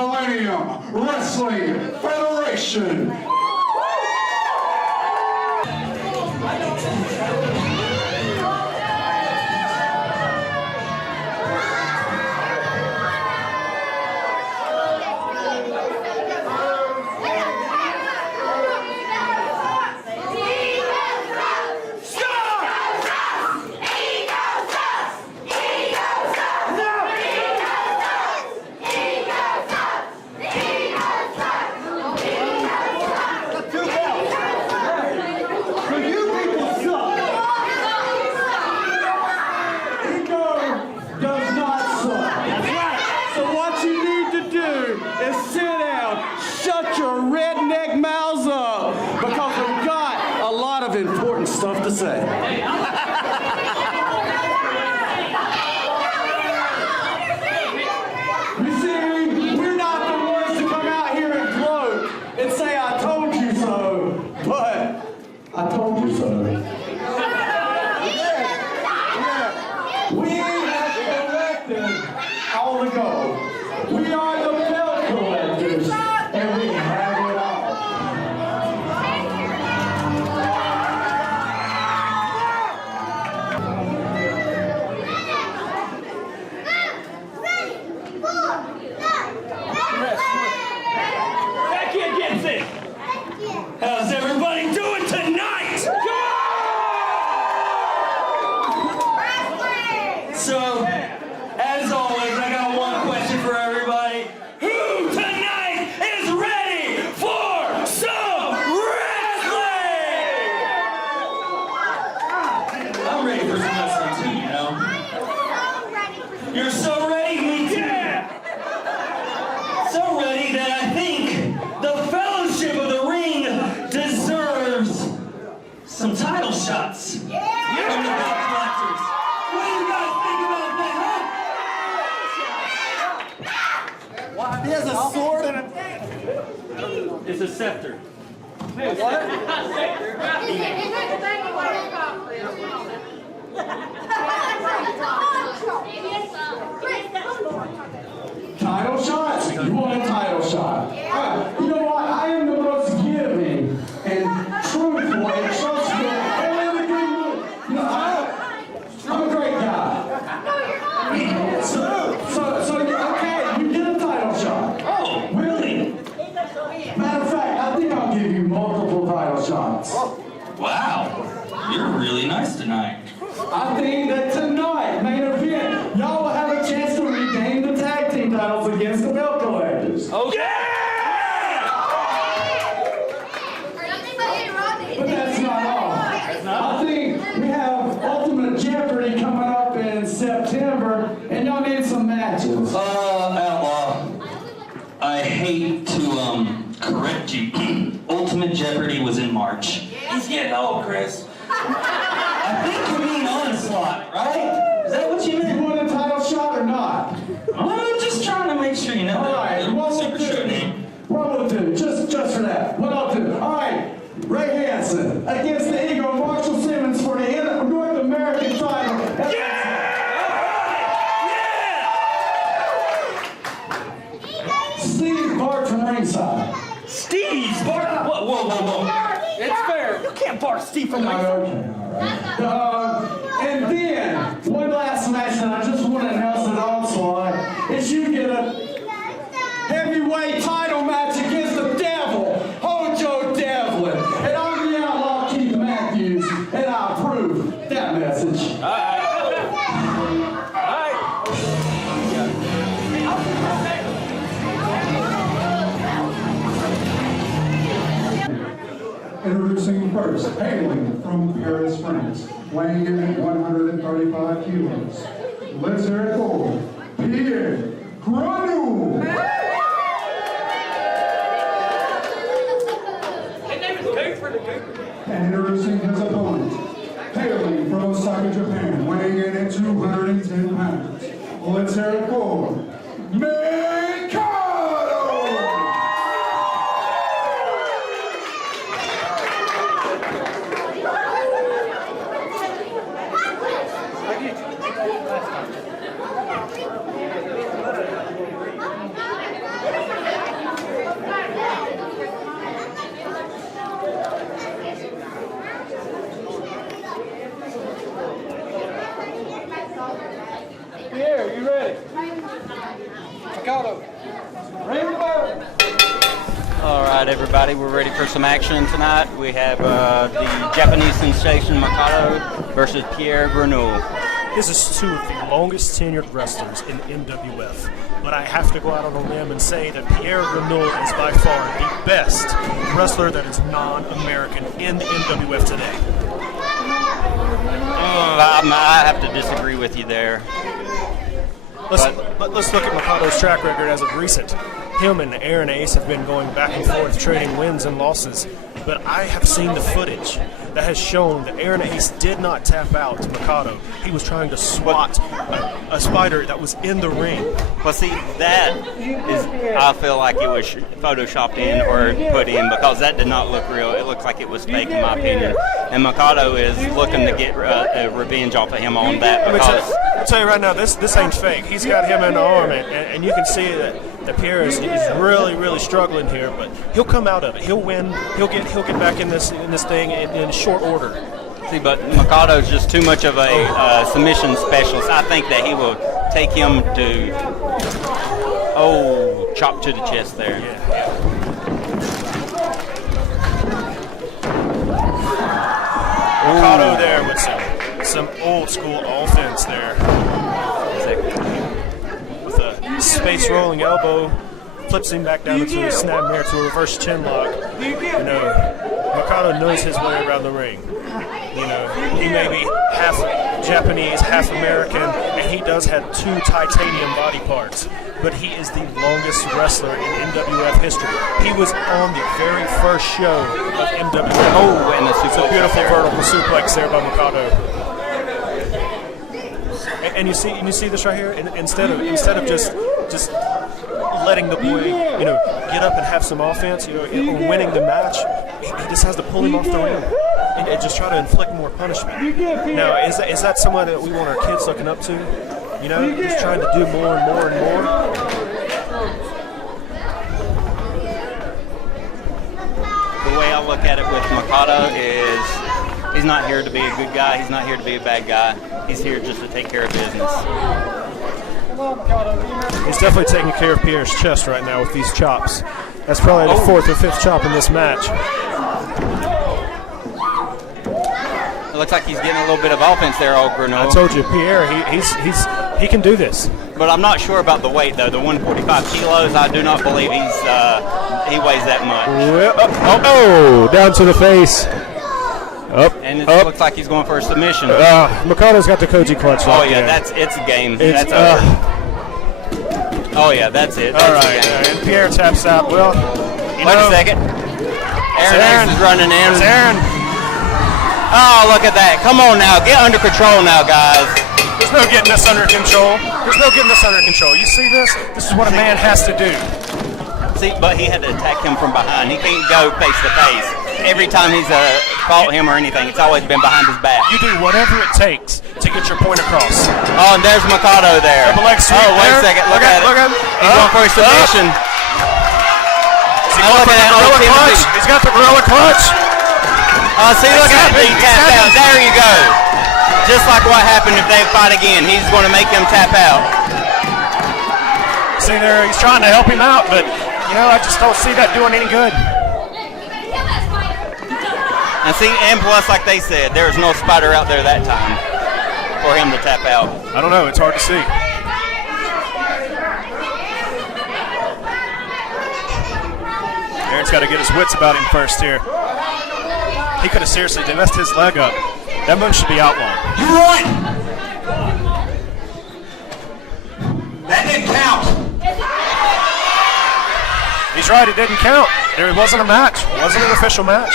Millennium Wrestling Federation. Stuff to say. You see, we're not the ones to come out here and gloat and say, I told you so, but I told you so. We have collected all the gold. We are the belt collectors, and we have it all. How's everybody doing tonight? So, as always, I got one question for everybody. Who tonight is ready for some wrestling? I'm ready for some wrestling too, you know? You're so ready, me too. So ready that I think the Fellowship of the Ring deserves some title shots from the belt collectors. What do you guys think about that? What? He has a sword and a... It's a scepter. What? Title shots? You want a title shot? You know what? I am the most giving and truthful and trustful and in a good mood. You know, I'm a great guy. No, you're not. So okay, you get a title shot. Oh, really? Matter of fact, I think I'll give you multiple title shots. Wow, you're really nice tonight. I think that tonight, main event, y'all will have a chance to regain the tag team titles against the belt collectors. Okay! But that's not all. I think we have Ultimate Jeopardy coming up in September, and y'all need some matches. Outlaw, I hate to, correct you. Ultimate Jeopardy was in March. He's getting old, Chris. I think you mean Onslaught, right? Is that what you meant? You want a title shot or not? I'm just trying to make sure you know. All right, what we'll do, what we'll do, just for that, what I'll do. All right, Ray Hansen against the Eagle, Marshall Simmons for the North American title. Yeah! Steve Bart from ringside. Steve Bart? Whoa. It's fair. You can't bar Steve from my... Okay, all right. And then, one last match that I just want to announce at Onslaught is you get a heavyweight title match against the Devil, Hojo Devlin. And I'm the Outlaw Keith Matthews, and I approve that message. Introducing first, hailing from Paris, France, weighing in at 135 kilos. Let's hear it for Pierre. And introducing his opponent, hailing from Osaka, Japan, weighing in at 210 pounds. Let's hear it for Mikado! everybody. We're ready for some action tonight. We have the Japanese sensation Mikado versus Pierre. This is two of the longest tenured wrestlers in MWF, but I have to go out on a limb and say that Pierre Renault is by far the best wrestler that is non-American in the MWF today. I have to disagree with you there. Let's look at Mikado's track record as of recent. Him and Aaron Ace have been going back and forth, trading wins and losses. But I have seen the footage that has shown that Aaron Ace did not tap out to Mikado. He was trying to swat a spider that was in the ring. Well, see, that is, I feel like it was photoshopped in or put in because that did not look real. It looks like it was fake, in my opinion. And Mikado is looking to get revenge off of him on that. I'll tell you right now, this ain't fake. He's got him in the arm, and you can see that Pierre is really, really struggling here. But he'll come out of it. He'll win. He'll get back in this thing in short order. See, but Mikado's just too much of a submission specialist. I think that he will take him to chop to the chest there. Yeah. Mikado there with some old school offense there. With a space rolling elbow, flips him back down into a snap mare to a reverse chin lock. Mikado knows his way around the ring. He may be half Japanese, half American, and he does have 2 titanium body parts. But he is the longest wrestler in MWF history. He was on the very first show of MWF. And it's a beautiful vertical suplex there by Mikado. And you see this right here. Instead of just letting the boy get up and have some offense, or winning the match, he just has to pull him off the ring and just try to inflict more punishment. Now, is that someone that we want our kids looking up to? Just trying to do more and more and more. The way I look at it with Mikado is he's not here to be a good guy. He's not here to be a bad guy. He's here just to take care of business. He's definitely taking care of Pierre's chest right now with these chops. That's probably the 4th or 5th chop in this match. It looks like he's getting a little bit of offense there, old Bruno. I told you, Pierre, he can do this. But I'm not sure about the weight, though. The 145 kilos, I do not believe he weighs that much. Down to the face. Up, and it looks like he's going for a submission. Mikado's got the Koji clutch. It's a game. That's over. That's it. All right, and Pierre taps out. Well, wait a second. Aaron is running in. It's Aaron. Oh, look at that. Come on now. Get under control now, guys. There's no getting this under control. You see this? This is what a man has to do. See, but he had to attack him from behind. He can't go face to face. Every time he's fought him or anything, it's always been behind his back. You do whatever it takes to get your point across. Oh, and there's Mikado there. Double leg sweep. Wait a second. Look at it. He's going for a submission. He's got the gorilla clutch. See, look at it. He tapped out. There you go. Just like what happened if they fight again. He's going to make him tap out. See there, he's trying to help him out, but, I just don't see that doing any good. And see, and plus, like they said, there was no spider out there that time for him to tap out. I don't know. It's hard to see. Aaron's got to get his wits about him first here. He could have seriously messed his leg up. That move should be outlawed. You're right. That didn't count. He's right. It didn't count. There wasn't a match. It wasn't an official match.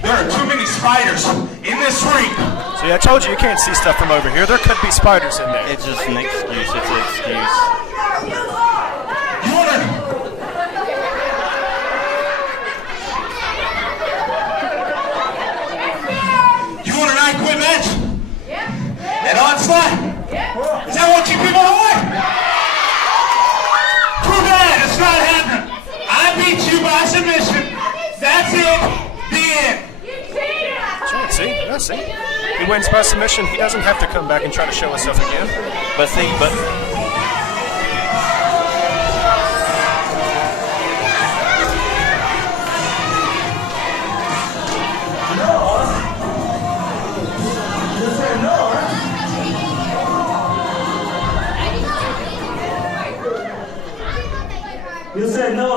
There are too many spiders in this ring. See, I told you can't see stuff from over here. There could be spiders in there. It's just an excuse. It's an excuse. You want an I-Quit match? Yeah. At Onslaught? Yeah. Is that what you people want? Prove that. It's not happening. I beat you by submission. That's it. The end. See? He wins by submission. He doesn't have to come back and try to show himself again. But see,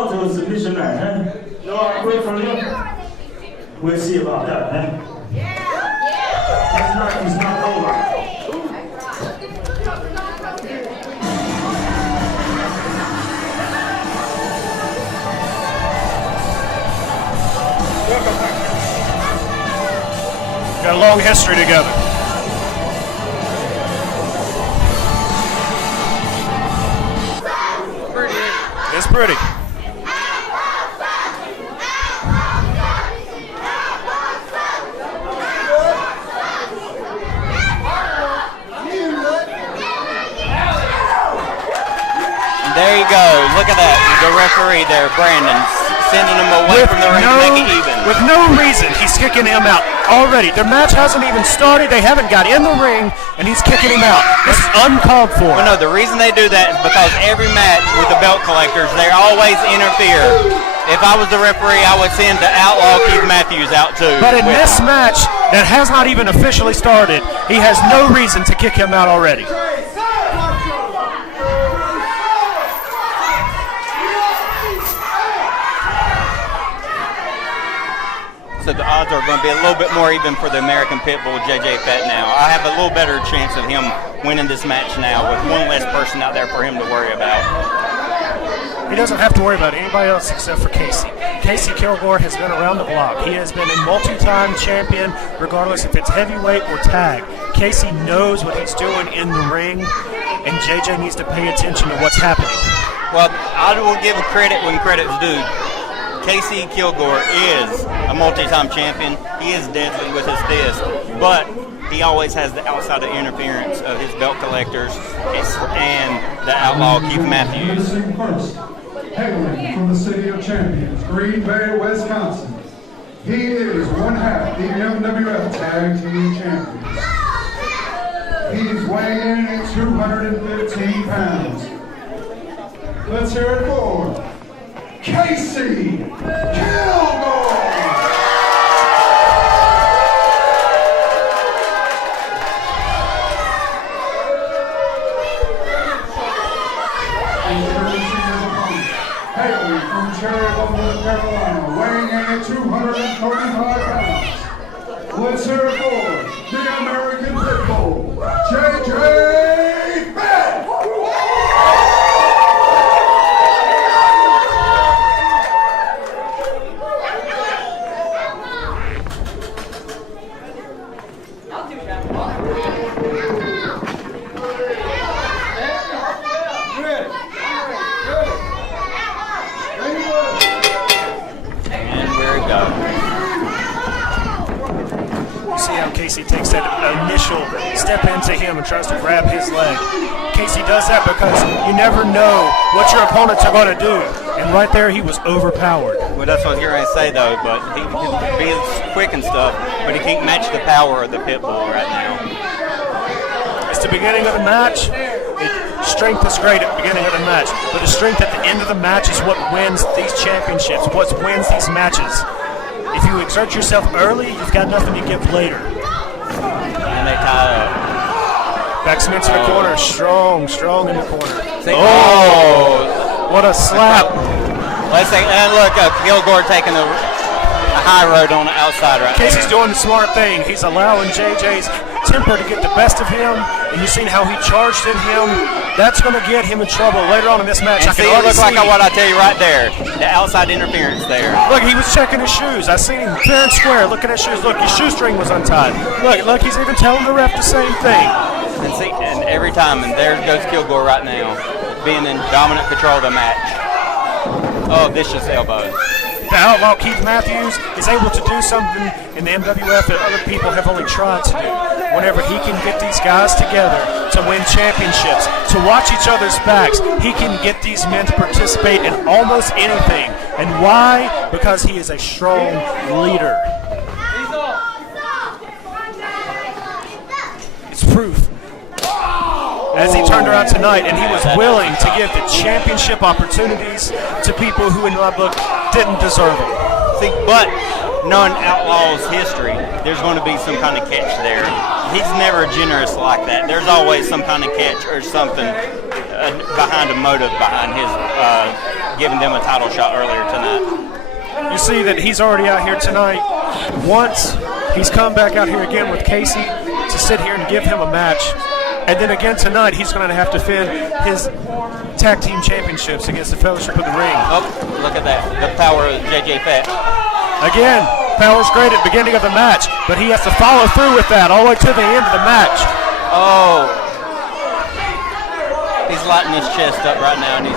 result to a submission match, huh? No quit from you? We'll see about that, huh? This match is not over. Got a long history together. It's pretty. There you go. Look at that. The referee there, Brandon, sending him away from the ring to make it even. With no reason, he's kicking him out already. Their match hasn't even started. They haven't got in the ring, and he's kicking him out. This is uncalled for. Well, no, the reason they do that is because every match with the belt collectors, they always interfere. If I was the referee, I would send the Outlaw Keith Matthews out too. But in this match that has not even officially started, he has no reason to kick him out already. So the odds are going to be a little bit more even for the American Pitbull, JJ Fett now. I have a little better chance of him winning this match now with one less person out there for him to worry about. He doesn't have to worry about anybody else except for Casey. Casey Kilgore has been around the block. He has been a multi-time champion, regardless if it's heavyweight or tag. Casey knows what he's doing in the ring, and JJ needs to pay attention to what's happening. Well, I will give credit when credit's due. Casey Kilgore is a multi-time champion. He is deadly with his fist, but he always has the outside interference of his belt collectors and the Outlaw Keith Matthews. First, hailing from the city of champions, Green Bay, Wisconsin. He is one half the MWF Tag Team Champions. He's weighing in at 215 pounds. Let's hear it for Casey Kilgore! Hailing from Cherryville, North Carolina, weighing in at 235 pounds. Let's hear it for the American Pitbull, JJ Fett! See how Casey takes that initial step into him and tries to grab his leg. Casey does that because you never know what your opponents are going to do. And right there, he was overpowered. Well, that's what I was going to say, though, but he can be quick and stuff, but he can't match the power of the Pitbull right now. It's the beginning of the match. Strength is great at the beginning of the match, but the strength at the end of the match is what wins these championships, what wins these matches. If you exert yourself early, you've got nothing to give later. And they tie up. Backs him into the corner, strong in the corner. Oh! What a slap. Let's say, and look, Kilgore taking a high road on the outside right there. Casey's doing the smart thing. He's allowing JJ's temper to get the best of him, and you've seen how he charged at him. That's going to get him in trouble later on in this match. And see, it looks like what I tell you right there, the outside interference there. Look, he was checking his shoes. I seen him fair and square looking at his shoes. Look, his shoestring was untied. Look, he's even telling the ref the same thing. And see, and every time, and there goes Kilgore right now, being in dominant control of the match. Oh, vicious elbows. The Outlaw Keith Matthews is able to do something in the MWF that other people have only tried to do. Whenever he can get these guys together to win championships, to watch each other's backs, he can get these men to participate in almost anything. And why? Because he is a strong leader. It's proof. As he turned around tonight, and he was willing to give the championship opportunities to people who, in my book, didn't deserve them. See, but knowing Outlaw's history, there's going to be some kind of catch there. He's never generous like that. There's always some kind of catch or something behind a motive behind his giving them a title shot earlier tonight. You see that he's already out here tonight. Once he's come back out here again with Casey to sit here and give him a match. And then again tonight, he's going to have to defend his tag team championships against the Fellowship of the Ring. Oh, look at that. The power of JJ Fett. Again, power's great at the beginning of the match, but he has to follow through with that all the way to the end of the match. Oh. He's lighting his chest up right now. And he's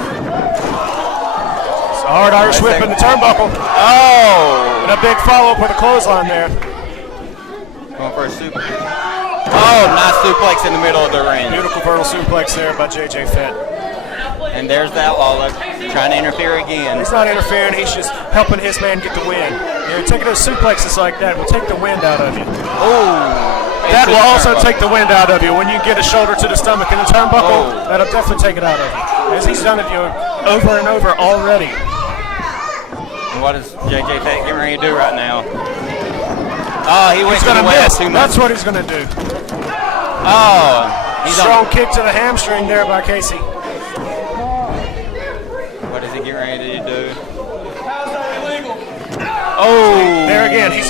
a hard Irish whip in the turnbuckle. Oh! And a big follow-up with a clothesline there. Going for a super. Oh, nice suplex in the middle of the ring. Beautiful vertical suplex there by JJ Fett. And there's the Outlaw trying to interfere again. He's not interfering, he's just helping his man get the win. You know, taking those suplexes like that will take the wind out of you. Oh! That will also take the wind out of you when you get a shoulder to the stomach in the turnbuckle. Oh. That'll definitely take it out of you. As he's done it over and over already. And what is JJ Fett getting ready to do right now? Oh, he went He's going to miss. too much. That's what he's going to do. Oh. Strong kick to the hamstring there by Casey. What is he getting ready to do? Oh. There again. He's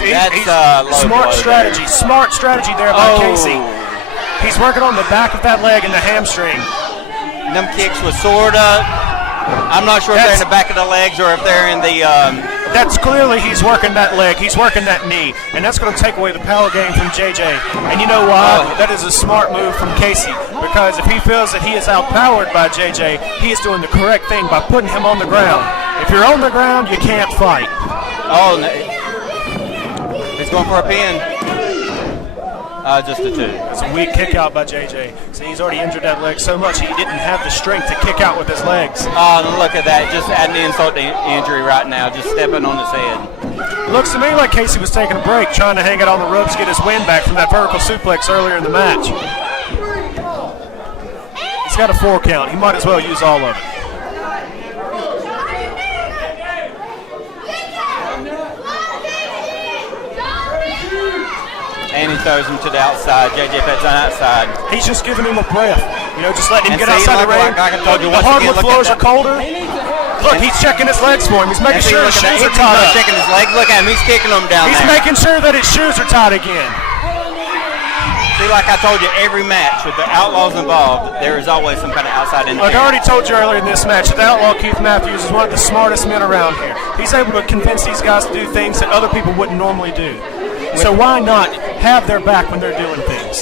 smart strategy. There. Smart strategy there by Oh. Casey. He's working on the back of that leg and the hamstring. Them kicks was sorta. I'm not sure if they're in the back of the legs or if they're in the. That's clearly he's working that leg. He's working that knee, and that's going to take away the power game from JJ. And you know why? That is a smart move from Casey, because if he feels that he is outpowered by JJ, he is doing the correct thing by putting him on the ground. If you're on the ground, you can't fight. Oh, no. He's going for a pin. Just a 2. It's a weak kick out by JJ. So he's already injured that leg so much he didn't have the strength to kick out with his legs. Oh, look at that. Just adding insult to injury right now. Just stepping on his head. Looks to me like Casey was taking a break, trying to hang it on the ropes, get his win back from that vertical suplex earlier in the match. He's got a 4 count. He might as well use all of it. And he throws him to the outside. JJ Fett's on the outside. He's just giving him a breath. You know, just letting him get see, outside the ring. like I told you, The once hardwood again, look floors at are colder. Look, he's checking his legs for him. He's making sure his shoes are tied up. Checking his legs. Look at him. He's kicking them down He's there. making sure that his shoes are tied again. See, like I told you, every match with the Outlaws involved, there is always some kind of outside Like interference. I already told you earlier in this match, the Outlaw Keith Matthews is one of the smartest men around here. He's able to convince these guys to do things that other people wouldn't normally do. So why not have their back when they're doing things?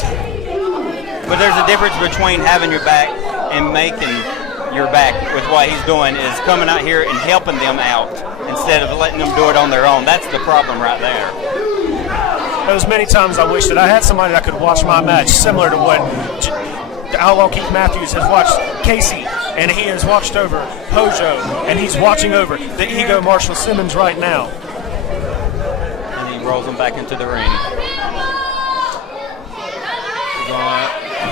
But there's a difference between having your back and making your back with what he's doing is coming out here and helping them out instead of letting them do it on their own. That's the problem right there. There's many times I wish that I had somebody that could watch my match similar to what the Outlaw Keith Matthews has watched Casey, and he has watched over Hojo, and he's watching over the Ego Marshall Simmons right now. And he rolls him back into the ring.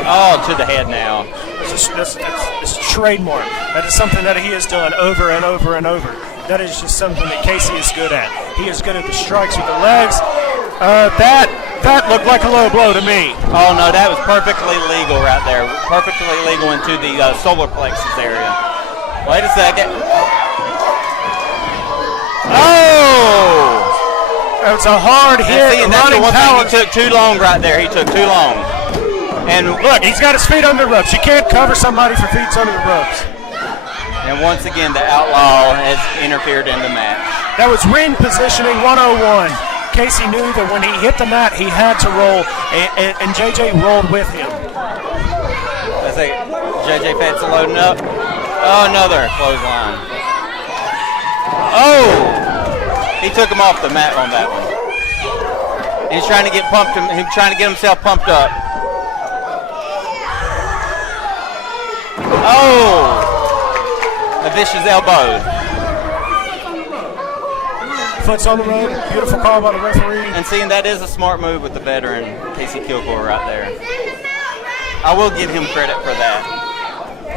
Oh, to the head now. It's a trademark. That is something that he has done over and over and over. That is just something that Casey is good at. He is good at the strikes with the legs. That looked like a low blow to me. Oh, no, that was perfectly legal right there. Perfectly legal into the solar plexus area. Wait a second. Oh! That was a hard hit. And that's the one thing he took too long right there. He took too long. And look, he's got his feet under the ropes. You can't cover somebody for feet under the ropes. And once again, the Outlaw has interfered in the match. That was ring positioning 101. Casey knew that when he hit the mat, he had to roll, and JJ rolled with him. Let's see. JJ Fett's loading up. Oh, another clothesline. Oh! He took him off the mat on that one. He's trying to get pumped. He's trying to get himself pumped up. Oh! A vicious elbow. Foot's on the rope. Beautiful call by the referee. And seeing that is a smart move with the veteran Casey Kilgore right there. I will give him credit for that.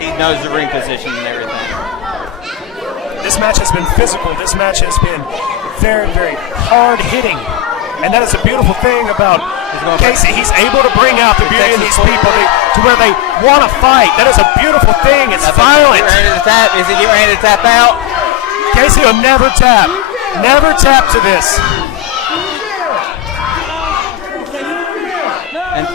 He knows the ring position and everything. This match has been physical. This match has been very, very hard hitting. And that is a beautiful thing about Casey. He's able to bring out the beauty in these people to where they want to fight. That is a beautiful thing. It's violent. Is he getting ready to tap out? Casey will never tap. Never tap to this. And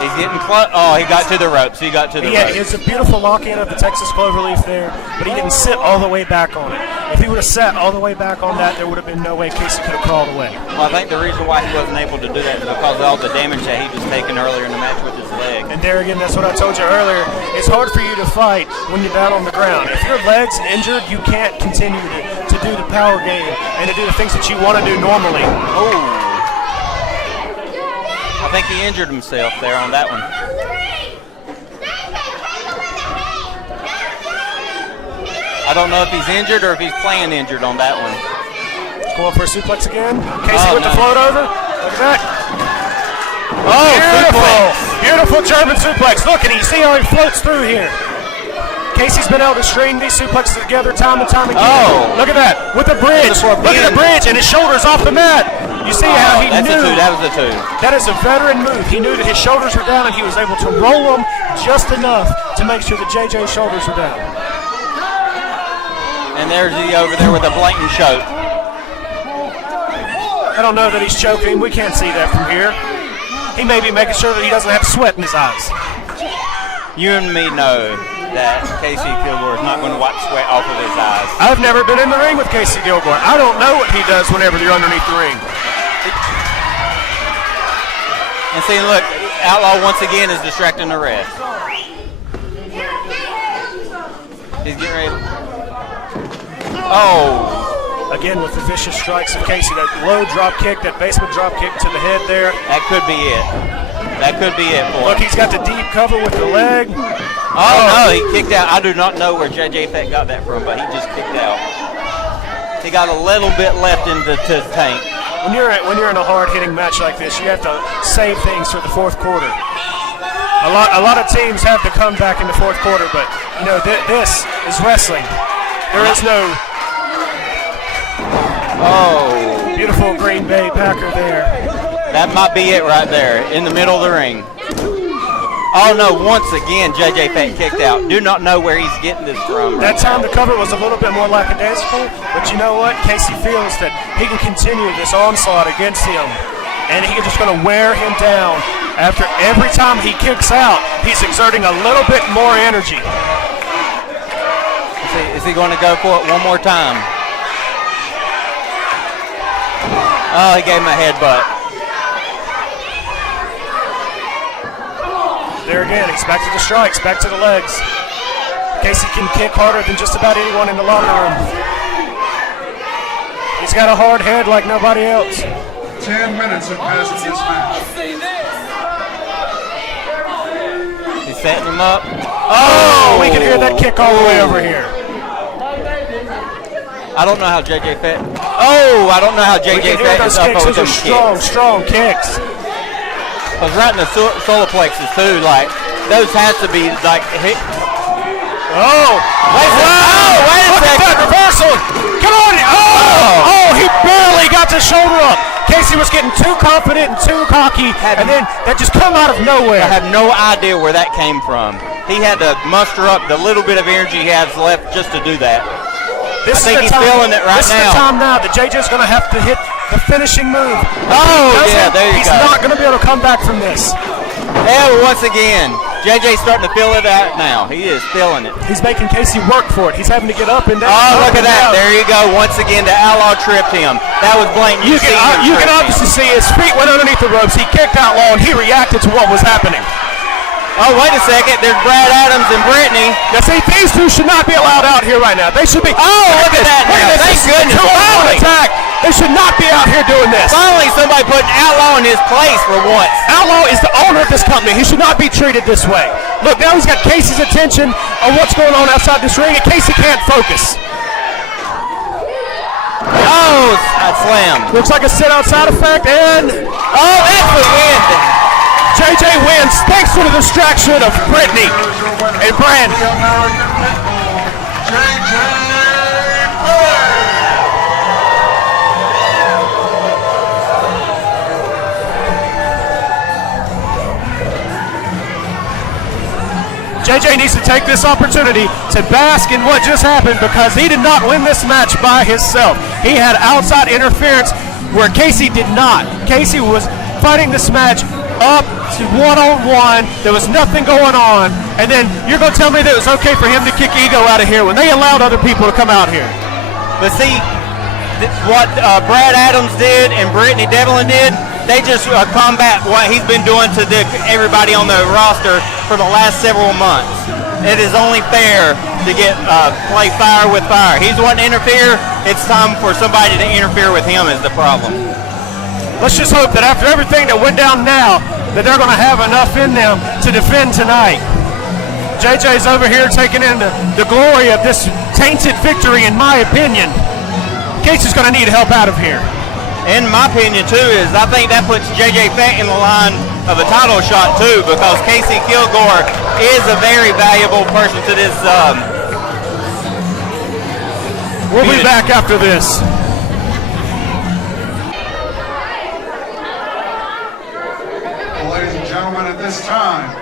he's getting close. Oh, he got to the ropes. He got to the ropes. It's a beautiful lock-in of the Texas Cloverleaf there, but he didn't sit all the way back on it. If he would have sat all the way back on that, there would have been no way Casey could have crawled away. Well, I think the reason why he wasn't able to do that is because of all the damage that he was taking earlier in the match with his leg. And there again, that's what I told you earlier. It's hard for you to fight when you're down on the ground. If your leg's injured, you can't continue to do the power game and to do the things that you want to do normally. Oh. I think he injured himself there on that one. I don't know if he's injured or if he's playing injured on that one. Going for a suplex again. Casey with the float over. Look at that. Oh, beautiful. suplex. Beautiful German suplex. Look, and you see how he floats through here. Casey's been able to string these suplexes together time and time again. Oh. Look at that. With the bridge. Look at the bridge, and his shoulders off the mat. You see how he knew. That was a two. That is a veteran move. He knew that his shoulders were down, and he was able to roll them just enough to make sure that JJ's shoulders were down. And there's he over there with a blatant choke. I don't know that he's choking. We can't see that from here. He may be making sure that he doesn't have sweat in his eyes. You and me know that Casey Kilgore is not going to wipe sweat off of his eyes. I've never been in the ring with Casey Kilgore. I don't know what he does whenever you're underneath the ring. And see, look, Outlaw once again is distracting the ref. He's getting ready. Oh. Again with the vicious strikes of Casey. That low drop kick, that basement drop kick to the head there. That could be it. That could be it for him. Look, he's got the deep cover with the leg. Oh, no, he kicked out. I do not know where JJ Fett got that from, but he just kicked out. He got a little bit left in the tank. When you're in a hard-hitting match like this, you have to save things for the fourth quarter. A lot of teams have to come back in the fourth quarter, but you know this is wrestling. There is no. Oh, beautiful Green Bay Packer there. That might be it right there in the middle of the ring. Oh no, once again JJ Fett kicked out. Do not know where he's getting this from. That time the cover was a little bit more lackadaisical, but you know what? Casey feels that he can continue this onslaught against him, and he's just going to wear him down. After every time he kicks out, he's exerting a little bit more energy. Is he going to go for it one more time? Oh, he gave him a headbutt. There again, he's back to the strikes, back to the legs. Casey can kick harder than just about anyone in the locker room. He's got a hard head like nobody else. 10 minutes have passed in this match. He's setting him up. Oh, we can hear that kick all the way over here. I don't know how JJ Fett. Oh, I don't know how JJ Fett is up over them kicks. Strong kicks. Because right in the solar plexus too, like those has to be like hit. Oh, wait a second. That reversal. Come on. Oh, he barely got the shoulder up. Casey was getting too confident and too cocky, and then that just come out of nowhere. I have no idea where that came from. He had to muster up the little bit of energy he has left just to do that. I think he's feeling it right now. This is the time now that JJ's going to have to hit the finishing move. Oh, yeah, there you go. He's not going to be able to come back from this. And once again, JJ's starting to feel it out now. He is feeling it. He's making Casey work for it. He's having to get up and down. Oh, look at that. There you go. Once again, the Outlaw tripped him. That was blatant. You can obviously see his feet went underneath the ropes. He kicked Outlaw, and he reacted to what was happening. Oh, wait a second. There's Brad Adams and Brittany. Now, see, these two should not be allowed out here right now. They should be. Oh, look at that now. Thank goodness. Finally. Attack. They should not be out here doing this. Finally, somebody put Outlaw in his place for once. Outlaw is the owner of this company. He should not be treated this way. Look, now he's got Casey's attention on what's going on outside this ring, and Casey can't focus. Oh, I slammed. Looks like a sit-outside effect, and... Oh, that's the win. JJ wins thanks to the distraction of Brittany and Brand. JJ needs to take this opportunity to bask in what just happened because he did not win this match by himself. He had outside interference where Casey did not. Casey was fighting this match up to one-on-one. There was nothing going on. And then you're going to tell me that it was okay for him to kick Ego out of here when they allowed other people to come out here. But see, what Brad Adams did and Brittany Devlin did, they just combat what he's been doing to everybody on the roster for the last several months. It is only fair to play fire with fire. He's wanting to interfere. It's time for somebody to interfere with him is the problem. Let's just hope that after everything that went down now, that they're going to have enough in them to defend tonight. JJ's over here taking in the glory of this tainted victory, in my opinion. Casey's going to need help out of here. In my opinion, too, is I think that puts JJ Fett in the line of a title shot, too, because Casey Kilgore is a very valuable person to this. We'll be back after this. Ladies and gentlemen, at this time,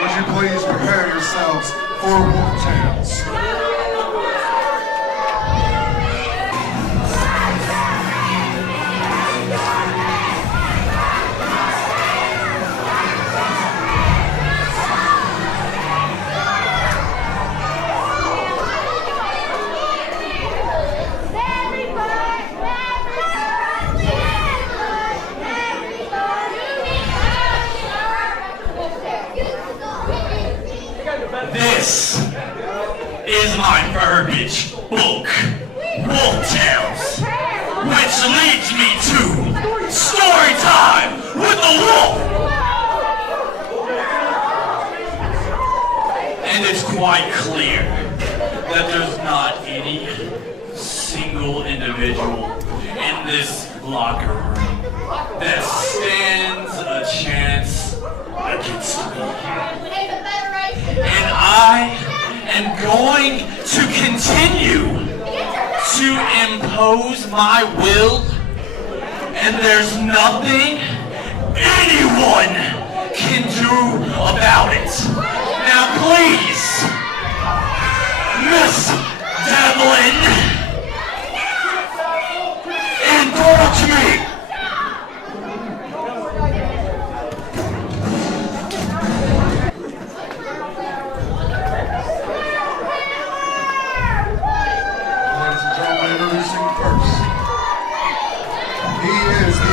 would you please prepare yourselves for Wolf Tales? This is my verbiage book, Wolf Tales, which leads me to story time with the wolf. And it's quite clear that there's not any single individual in this locker room that stands a chance against me. And I am going to continue to impose my will, and there's nothing anyone can do about it. Now please, Miss Devlin, indulge me.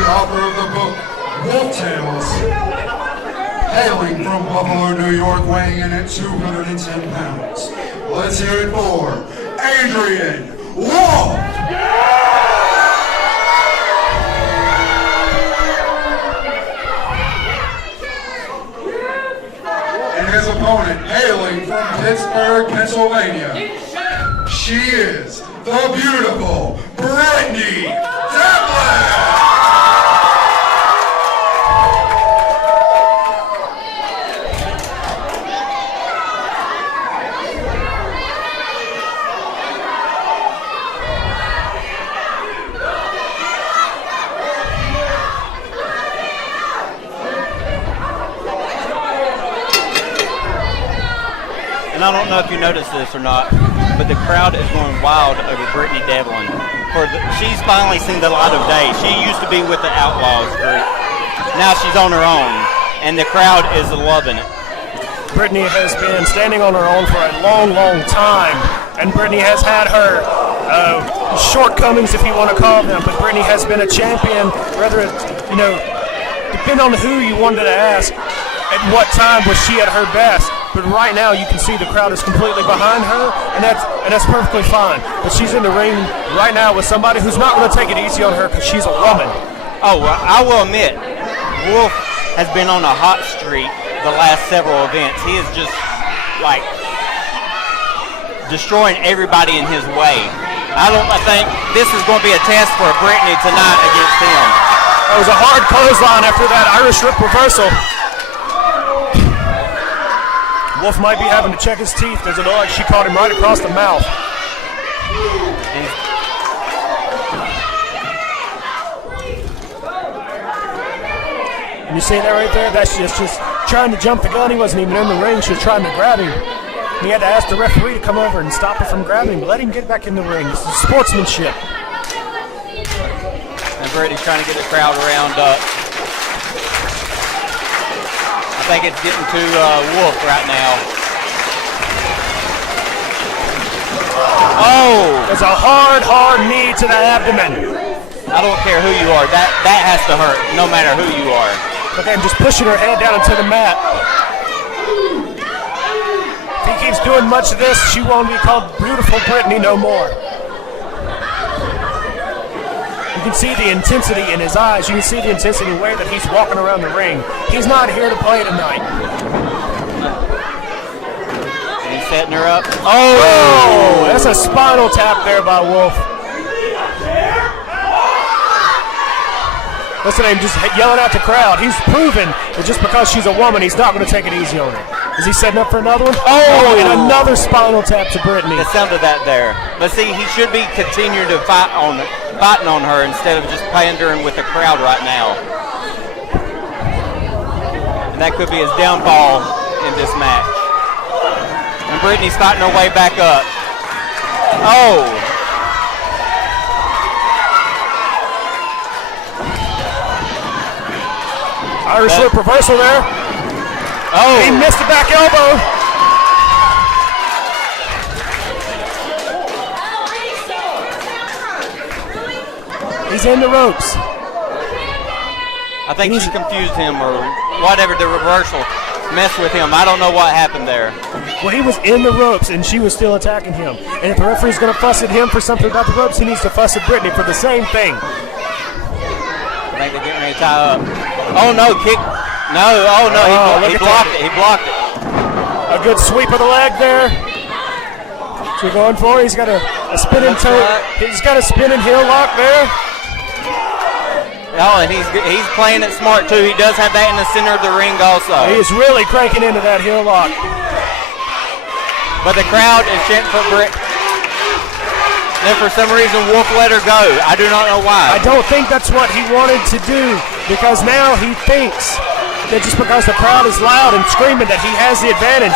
Author of the book, Wolf Tales, hailing from Buffalo, New York, weighing in at 210 pounds. Let's hear it for Adrian Wolf! And his opponent, hailing from Pittsburgh, Pennsylvania, she is the beautiful Brittany Devlin! And I don't know if you noticed this or not, but the crowd is going wild over Brittany Devlin. She's finally seen the light of day. She used to be with the Outlaws group. Now she's on her own, and the crowd is loving it. Brittany has been standing on her own for a long, long time, and Brittany has had her shortcomings, if you want to call them, but Brittany has been a champion, whether it's, depending on who you wanted to ask, at what time was she at her best. But right now, you can see the crowd is completely behind her, and that's perfectly fine. But she's in the ring right now with somebody who's not going to take it easy on her because she's a woman. Oh, well, I will admit, Wolf has been on a hot streak the last several events. He is just, destroying everybody in his way. I think this is going to be a test for Brittany tonight against him. It was a hard clothesline after that Irish whip reversal. Wolf might be having to check his teeth because it looked like she caught him right across the mouth. And you see that right there? That's just trying to jump the gun. He wasn't even in the ring. She was trying to grab him. He had to ask the referee to come over and stop her from grabbing him, but let him get back in the ring. This is sportsmanship. And Brittany's trying to get the crowd around up. I think it's getting to Wolf right now. Oh! There's a hard knee to the abdomen. I don't care who you are. That has to hurt, no matter who you are. Okay, I'm just pushing her head down into the mat. If he keeps doing much of this, she won't be called Beautiful Brittany no more. You can see the intensity in his eyes. You can see the intensity in the way that he's walking around the ring. He's not here to play tonight. And he's setting her up. Oh, that's a spinal tap there by Wolf. Listen to him just yelling at the crowd. He's proven that just because she's a woman, he's not going to take it easy on her. Is he setting up for another one? Oh, and another spinal tap to Brittany. It sounded that there. But see, he should be continuing to fighting on her instead of just pandering with the crowd right now. And that could be his downfall in this match. And Brittany's fighting her way back up. Oh! Irish whip reversal there. Oh! He missed the back elbow. He's in the ropes. I think she confused him or whatever, the reversal messed with him. I don't know what happened there. Well, he was in the ropes and she was still attacking him. And if the referee's going to fuss at him for something about the ropes, he needs to fuss at Brittany for the same thing. I think they're getting ready to tie up. Oh no, kick. No, oh no, he blocked it. He blocked it. A good sweep of the leg there. So going for it. He's got a spinning toe. He's got a spinning heel lock there. Oh, and he's playing it smart too. He does have that in the center of the ring also. He is really cranking into that heel lock. But the crowd is chanting for Britt. Then for some reason Wolf let her go. I do not know why. I don't think that's what he wanted to do, because now he thinks that just because the crowd is loud and screaming that he has the advantage.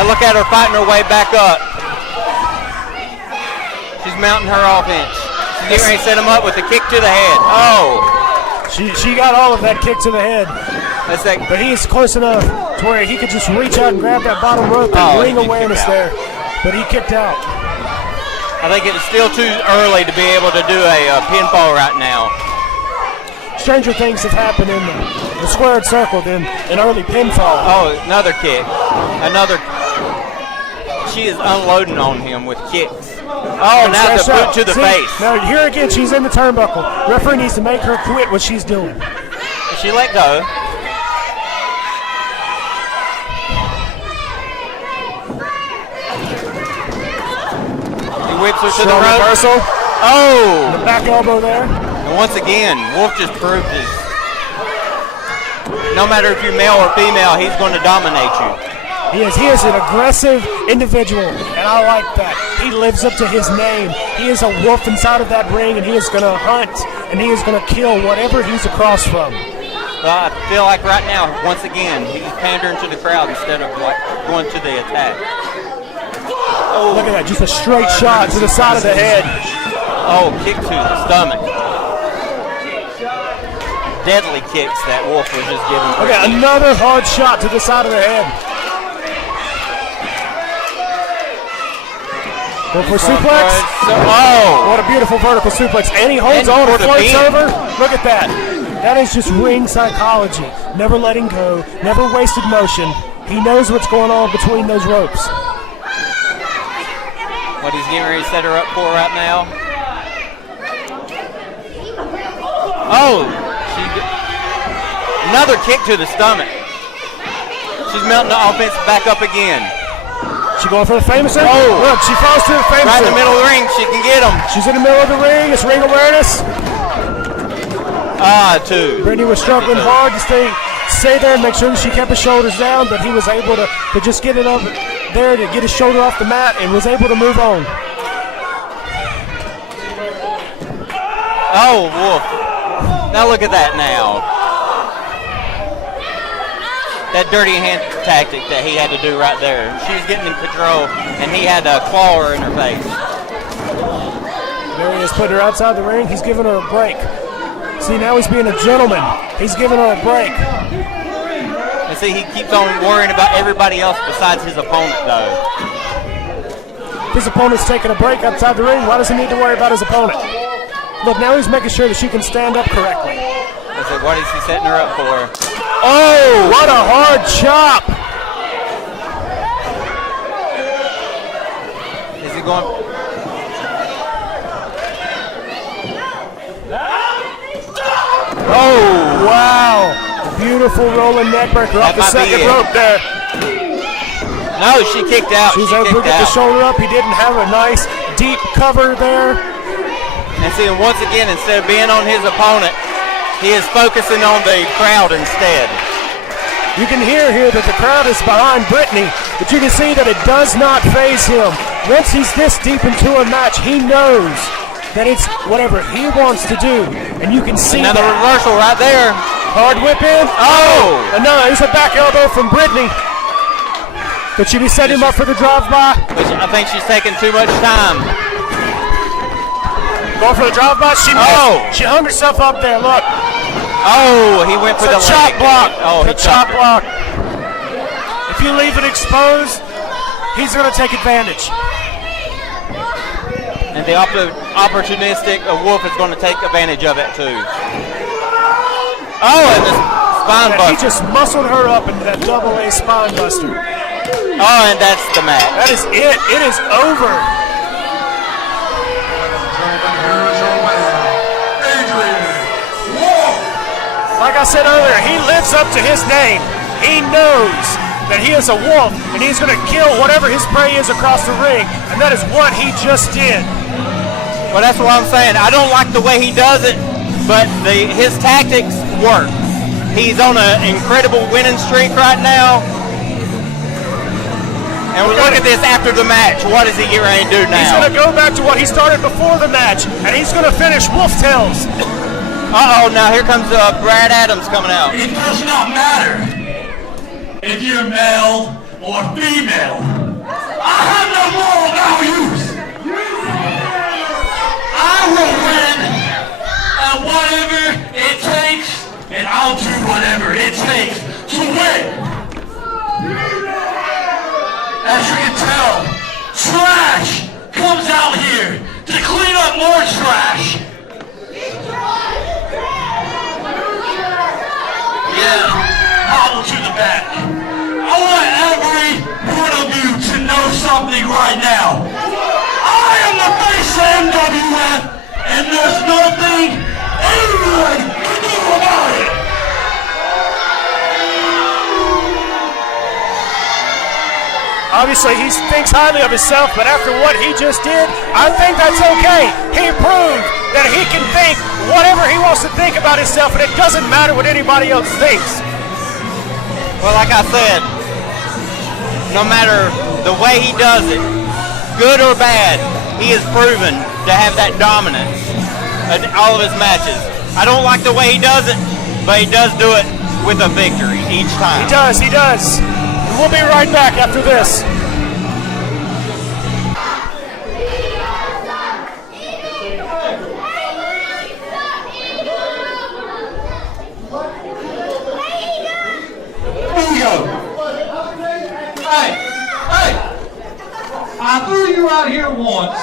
And look at her fighting her way back up. She's mounting her offense. She's getting ready to set him up with a kick to the head. Oh! She got all of that kick to the head. That's like, but he's close enough to where he could just reach out and grab that bottom rope and ring awareness there. But he kicked out. I think it's still too early to be able to do a pinfall right now. Stranger things have happened in the squared circle than an early pinfall. Oh, another kick. Another. She is unloading on him with kicks. Oh, now the boot to the face. Now here again, she's in the turnbuckle. Referee needs to make her quit what she's doing. She let go. He whips her to the rope. Reversal. Oh! The back elbow there. And once again, Wolf just proved his. No matter if you're male or female, he's going to dominate you. He is an aggressive individual, and I like that. He lives up to his name. He is a wolf inside of that ring, and he is going to hunt, and he is going to kill whatever he's across from. I feel like right now, once again, he's pandering to the crowd instead of like going to the attack. Oh, look at that, just a straight shot to the side of the head. Oh, kick to the stomach. Deadly kicks that Wolf was just giving. Okay, another hard shot to the side of the head. Vertical suplex. Oh! What a beautiful vertical suplex. And he holds on and floats over. Look at that. That is just ring psychology. Never letting go, never wasted motion. He knows what's going on between those ropes. What he's getting ready to set her up for right now. Oh! Another kick to the stomach. She's mounting the offense back up again. She going for the famouser? Oh, look, she falls to the famouser. Right in the middle of the ring, she can get him. She's in the middle of the ring. It's ring awareness. Two. Brittany was struggling hard to stay there and make sure that she kept her shoulders down, but he was able to just get it up there to get his shoulder off the mat and was able to move on. Oh, Wolf. Now look at that now. that dirty hand tactic that he had to do right there. She was getting in control, and he had to claw her in her face. There he is, putting her outside the ring. He's giving her a break. See, now he's being a gentleman. He's giving her a break. And see, he keeps on worrying about everybody else besides his opponent, though. His opponent's taking a break outside the ring. Why does he need to worry about his opponent? Look, now he's making sure that she can stand up correctly. I said, what is he setting her up for? Oh, what a hard chop! Is he going? Oh, wow. Beautiful rolling neck breaker off the second rope there. No, she kicked out. She's able to get the shoulder up. He didn't have a nice deep cover there. And see, once again, instead of being on his opponent, he is focusing on the crowd instead. You can hear here that the crowd is behind Brittany, but you can see that it does not faze him. Once he's this deep into a match, he knows that it's whatever he wants to do, and you can see another that. Reversal right there. Hard whip in. Oh! And no, there's a back elbow from Brittany. Could she be setting him up for the drive-by? I think she's taking too much time. Going for the drive-by. She missed. She hung herself up there. Look. Oh, he went for the chop block. Oh, he chop block. If you leave it exposed, he's going to take advantage. And the opportunistic Wolf is going to take advantage of it too. Oh, and the spine buster. He just muscled her up into that double-A spine buster. Oh, and that's the match. That is it. It is over. Like I said earlier, he lives up to his name. He knows that he is a wolf, and he's going to kill whatever his prey is across the ring, and that is what he just did. Well, that's what I'm saying. I don't like the way he does it, but his tactics work. He's on an incredible winning streak right now. And look at this after the match. What is he getting ready to do now? He's going to go back to what he started before the match, and he's going to finish Wolf Tails. Uh-oh, now here comes Brad Adams coming out. It does not matter if you're male or female. I have no moral values. I will win at whatever it takes, and I'll do whatever it takes to win. As you can tell, trash comes out here to clean up more trash. Yeah, hobble to the back. I want every one of you to know something right now. I am the face of MWF, and there's nothing anyone can do about it. Obviously, he thinks highly of himself, but after what he just did, I think that's okay. He proved that he can think whatever he wants to think about himself, and it doesn't matter what anybody else thinks. Well, like I said, no matter the way he does it, good or bad, he has proven to have that dominance in all of his matches. I don't like the way he does it, but he does do it with a victory each time. He does. We'll be right back after this. Here we go. Hey! I threw you out here once.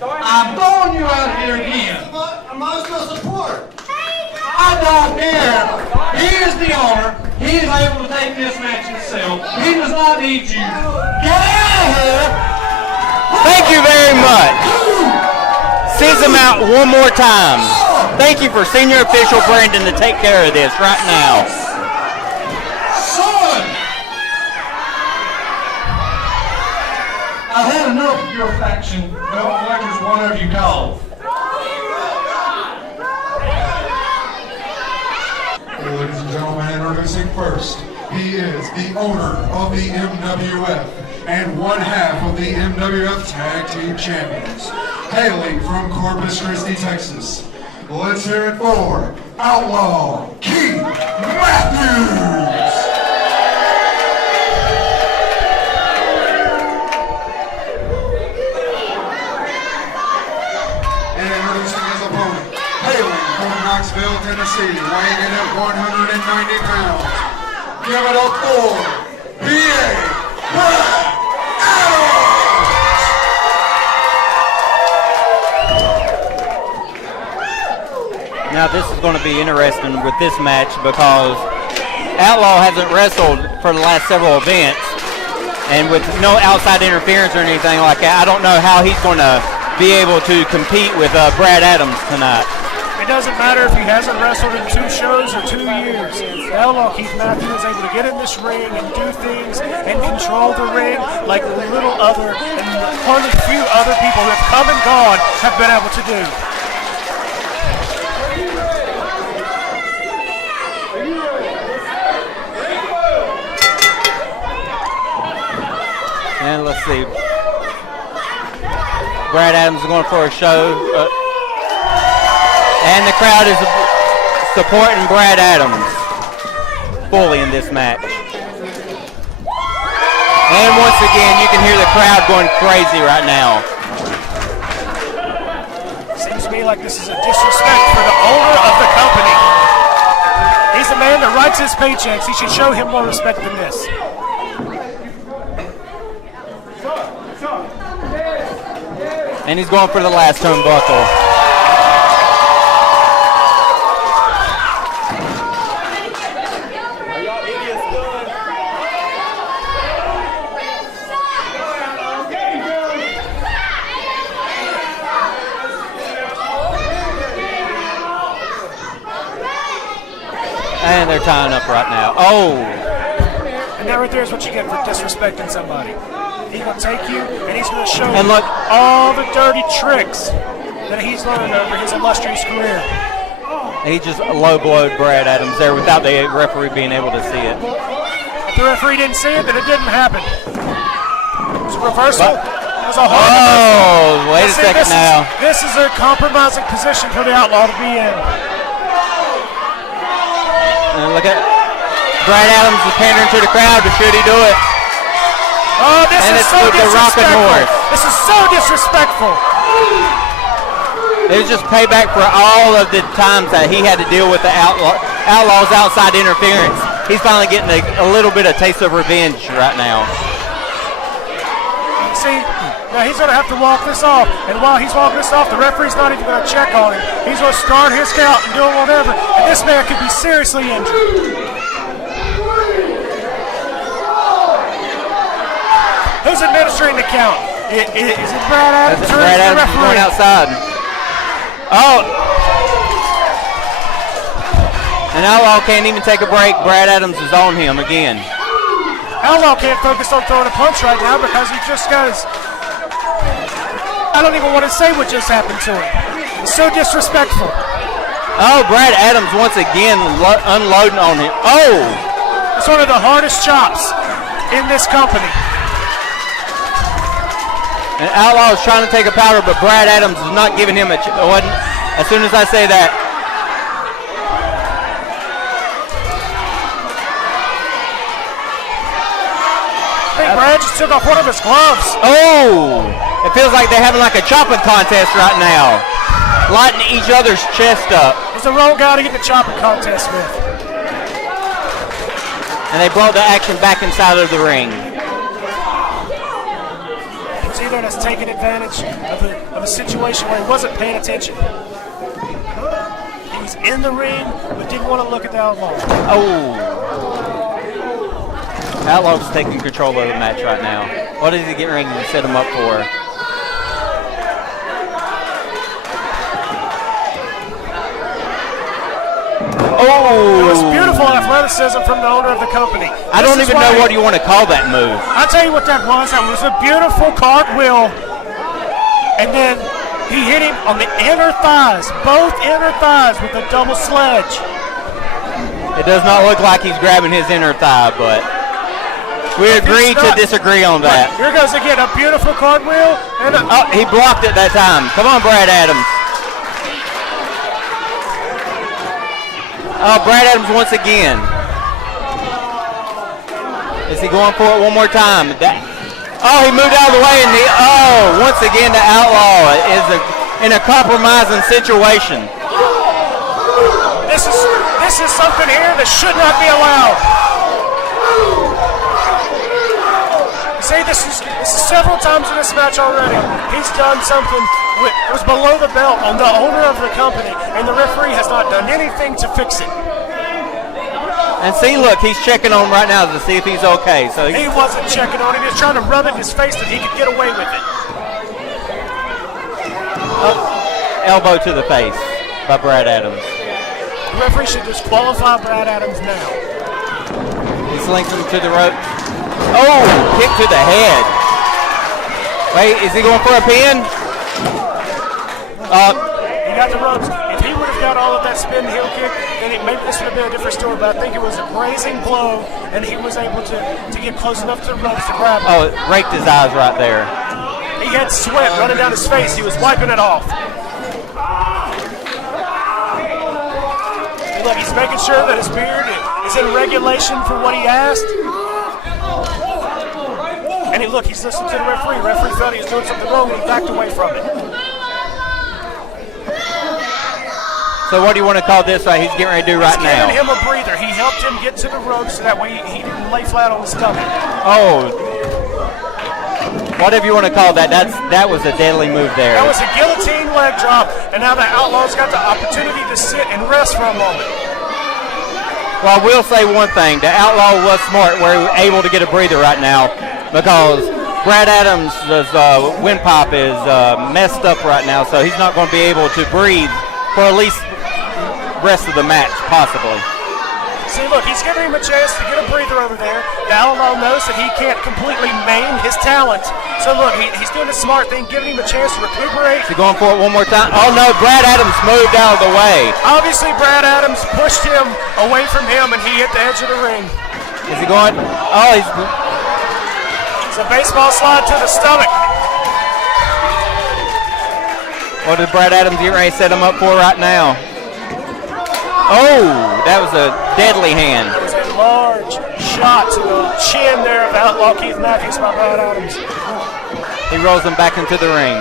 I'm throwing you out here again. I'm also support. I don't care. He is the owner. He is able to take this match himself. He does not need you. Get out of here! Thank you very much. Sends him out one more time. Thank you for senior official Brandon to take care of this right now. Son! I've had enough of your faction. Belt collectors, whatever you call. Ladies and gentlemen, introducing first, he is the owner of the MWF and one half of the MWF Tag Team Champions, hailing from Corpus Christi, Texas. Let's hear it for Outlaw Keith Matthews. Tennessee, weighing in at 190 pounds. Give it up for Pierre. Now this is going to be interesting with this match because Outlaw hasn't wrestled for the last several events, and with no outside interference or anything like that, I don't know how he's going to be able to compete with Brad Adams tonight. It doesn't matter if he hasn't wrestled in 2 shows or 2 years. Outlaw Keith Matthews is able to get in this ring and do things and control the ring like little other and hardly few other people who have come and gone have been able to do. And let's see. Brad Adams is going for a show. And the crowd is supporting Brad Adams fully in this match. And once again, you can hear the crowd going crazy right now. Seems to me like this is a disrespect for the owner of the company. He's a man that writes his paychecks. He should show him more respect than this. And he's going for the last turnbuckle. And they're tying up right now. Oh! And that right there is what you get for disrespecting somebody. He's going to take you, and he's going to show And you look, all the dirty tricks that he's learned over his illustrious career. he just low-blowed Brad Adams there without the referee being able to see it. If the referee didn't see it, then it didn't happen. It was a reversal. It was a hard reversal. Wait a second now. This is a compromising position for the Outlaw to be in. And look at Brad Adams is pandering to the crowd, but should he do it? Oh, this And is it's so with the rocking disrespectful. horse. This is so disrespectful. It was just payback for all of the times that he had to deal with the Outlaw's outside interference. He's finally getting a little bit of taste of revenge right now. See, now he's going to have to walk this off. And while he's walking this off, the referee's not even going to check on him. He's going to start his count and doing whatever. And this man could be seriously injured. Who's administering the count? Is it Brad Adams or Brad is it the Adams is referee? going outside. Oh! And Outlaw can't even take a break. Brad Adams is on him again. Outlaw can't focus on throwing a punch right now because he just got his... I don't even want to say what just happened to him. It's so disrespectful. Oh, Brad Adams once again unloading on him. Oh! It's one of the hardest chops in this company. And Outlaw is trying to take a powder, but Brad Adams is not giving him a as soon as I say that. I think Brad just took off one of his gloves. Oh! It feels like they're having like a chopping contest right now. Lighting each other's chest up. He's the wrong guy to get the chopping contest with. And they brought the action back inside of the ring. It's either that's taking advantage of a situation where he wasn't paying attention. He was in the ring, but didn't want to look at the Outlaw. Oh! Outlaw's taking control of the match right now. What is he getting ready to set him up for? Oh! It was beautiful athleticism from the owner of the company. I don't even know what you want to call that move. I'll tell you what that was. That was a beautiful cartwheel. And then he hit him on the inner thighs, both inner thighs with a double sledge. It does not look like he's grabbing his inner thigh, but we agree to disagree on that. Here goes again, a beautiful cartwheel. And Oh, he blocked it that time. Come on, Brad Adams. Oh, Brad Adams once again. Is he going for it one more time? Oh, he moved out of the way, and once again the Outlaw is in a compromising situation. This is something here that should not be allowed. See, this is several times in this match already. He's done something it was below the belt on the owner of the company, and the referee has not done anything to fix it. And see, look, he's checking on him right now to see if he's okay. So he wasn't checking on him. He was trying to rub it in his face that he could get away with it. Elbow to the face by Brad Adams. The referee should disqualify Brad Adams now. He slings him to the rope. Oh, kick to the head. Wait, is he going for a pin? He got the ropes. If he would have got all of that spin heel kick, then maybe this would have been a different story. But I think it was a grazing blow, and he was able to get close enough to the ropes to grab him. Oh, it raked his eyes right there. He had sweat running down his face. He was wiping it off. And look, he's making sure that his beard is in regulation for what he asked. And look, he's listening to the referee. The referee thought he was doing something wrong, and he backed away from it. So what do you want to call this? He's getting ready to do right now. He's giving him a breather. He helped him get to the ropes so that way he didn't lay flat on his stomach. Oh, whatever you want to call that. That was a deadly move there. That was a guillotine leg drop, and now the Outlaw's got the opportunity to sit and rest for a moment. Well, I will say one thing. The Outlaw was smart. We're able to get a breather right now because Brad Adams' windpipe is messed up right now, so he's not going to be able to breathe for at least rest of the match, possibly. See, look, he's giving him a chance to get a breather over there. The Outlaw knows that he can't completely maim his talent. So, look, he's doing a smart thing, giving him a chance to recuperate. Is he going for it one more time? Oh, no, Brad Adams moved out of the way. Obviously, Brad Adams pushed him away from him, and he hit the edge of the ring. Is he going? Oh, It's a baseball slide to the stomach. What did Brad Adams get ready to set him up for right now? Oh, that was a deadly hand. It was a large shot to the chin there of Outlaw Keith Matthews by Brad Adams. He rolls him back into the ring.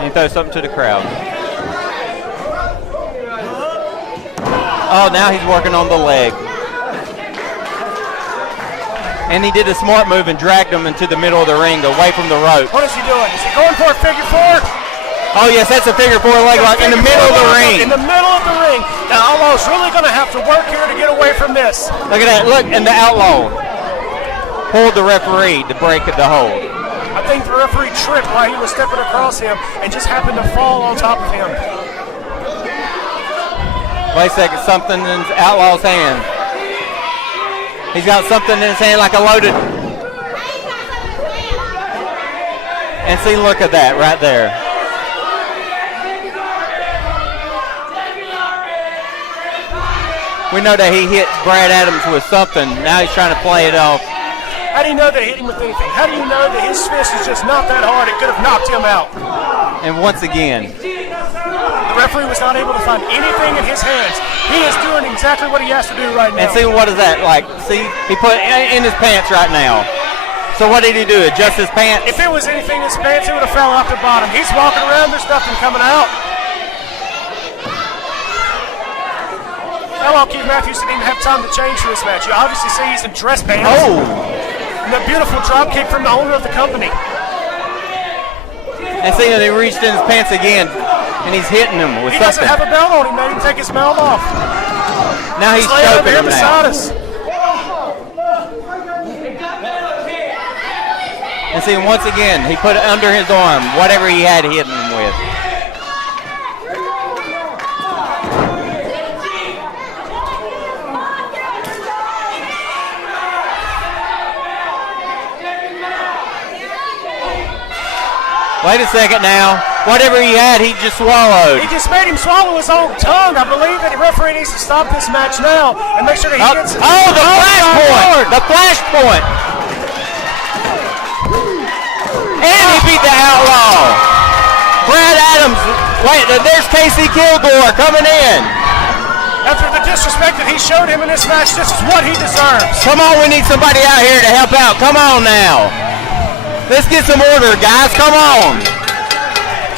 And he throws something to the crowd. Oh, now he's working on the leg. And he did a smart move and dragged him into the middle of the ring, away from the rope. What is he doing? Is he going for a figure four? Oh, yes, that's a figure four leg lock in the middle of the ring. In the middle of the ring. The Outlaw's really going to have to work here to get away from this. Look at that. Look, and the Outlaw pulled the referee to break the hold. I think the referee tripped while he was stepping across him and just happened to fall on top of him. Wait a second. Something in Outlaw's hand. He's got something in his hand like a loaded. And see, look at that right there. We know that he hit Brad Adams with something. Now he's trying to play it off. How do you know that he hit him with anything? How do you know that his fist is just not that hard? It could have knocked him out. And once again, the referee was not able to find anything in his hands. He is doing exactly what he has to do right now. and see, what is that like? See, he put it in his pants right now. So what did he do? Adjust his pants? If it was anything in his pants, it would have fell off the bottom. He's walking around. There's nothing coming out. Outlaw Keith Matthews didn't even have time to change for this match. You obviously see he's in dress pants. Oh! And a beautiful drop kick from the owner of the company. And see that he reached in his pants again, and he's hitting him with He something. doesn't have a belt on him. Made him take his belt off. Now he's laying over choking here him beside now. us. And see, once again, he put it under his arm, whatever he had hitting him with. Wait a second now. Whatever he had, he just swallowed. He just made him swallow his own tongue. I believe that the referee needs to stop this match now and make sure that he gets... Oh, the flashpoint! The flashpoint! And he beat the Outlaw. Brad Adams. Wait, there's Casey Kilgore coming in. After the disrespect that he showed him in this match, this is what he deserves. Come on, we need somebody out here to help out. Come on now. Let's get some order, guys. Come on.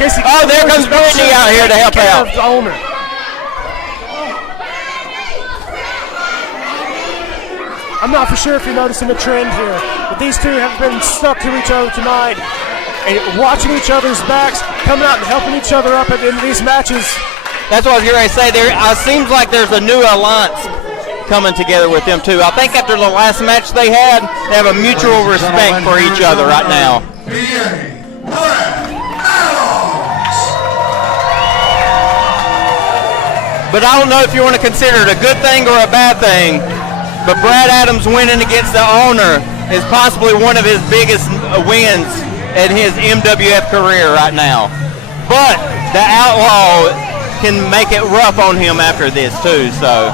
Casey Oh, there comes Brittany out here to help out. The owner. I'm not for sure if you're noticing a trend here, but these two have been stuck to each other tonight, and watching each other's backs, coming out and helping each other up in these matches. That's what I was going to say. There seems like there's a new alliance coming together with them too. I think after the last match they have a mutual respect for each other right now. But I don't know if you want to consider it a good thing or a bad thing, but Brad Adams winning against the owner is possibly one of his biggest wins in his MWF career right now. But the Outlaw can make it rough on him after this too, so.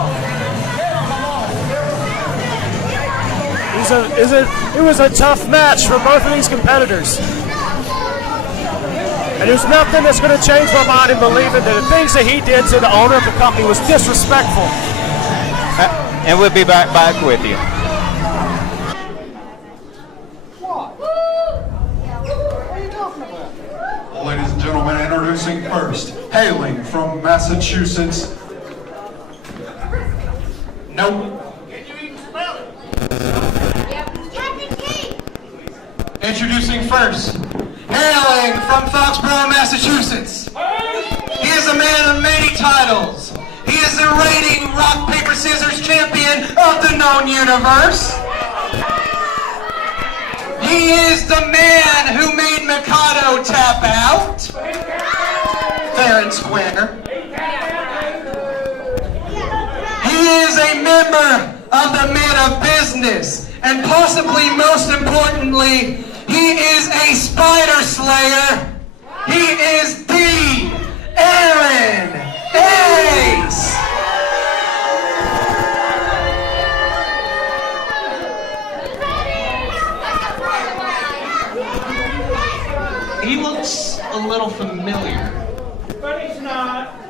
It was a tough match for both of these competitors. And there's nothing that's going to change my mind in believing that the things that he did to the owner of the company was disrespectful. And we'll be back with you. Ladies and gentlemen, introducing first, hailing from Massachusetts. Nope. Introducing first, hailing from Foxborough, Massachusetts. He is a man of many titles. He is the reigning rock, paper, scissors champion of the known universe. He is the man who made Mikado tap out, fair and square. He is a member of the Men of Business, and possibly most importantly, he is a spider slayer. He is the Aaron Ace. He looks a little familiar. But he's not.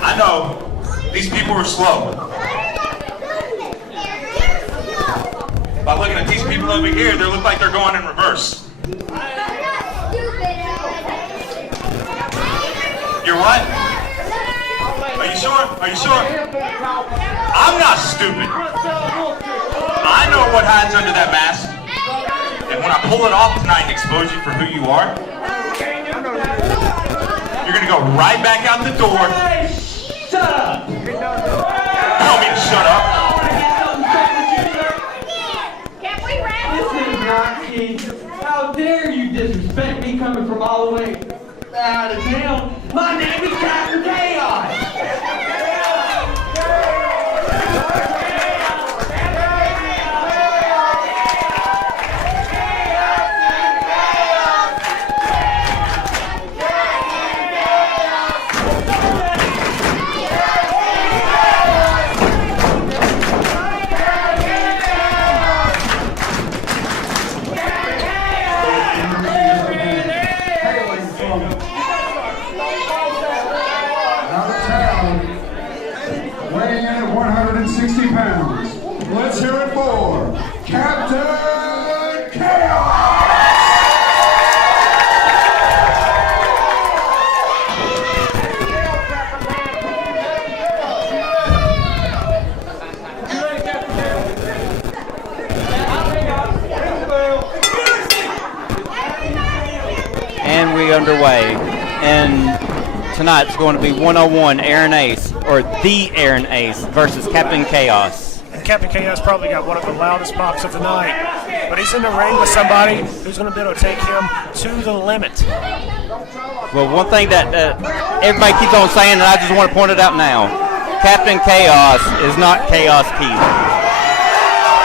I know. These people are slow. By looking at these people over here, they look like they're going in reverse. You're what? Are you sure? Are you sure? I'm not stupid. I know what hides under that mask. And when I pull it off tonight and expose you for who you are, you're gonna go right back out the door. Hey, shut up! You don't mean to shut up. Can't we wrap This is not Jesus. How dare you disrespect me coming from all the way out of town? My name is Captain Kaos. Weighing in at 160 pounds. Let's hear it for Captain Kaos! And we underway. And tonight's going to be 101 Aaron Ace, or the Aaron Ace, versus Captain Kaos. And Captain Chaos probably got one of the loudest pops of the night, but he's in the ring with somebody who's going to be able to take him to the limit. Well, one thing that everybody keeps on saying, and I just want to point it out now, Captain Kaos is not Chaos Keith.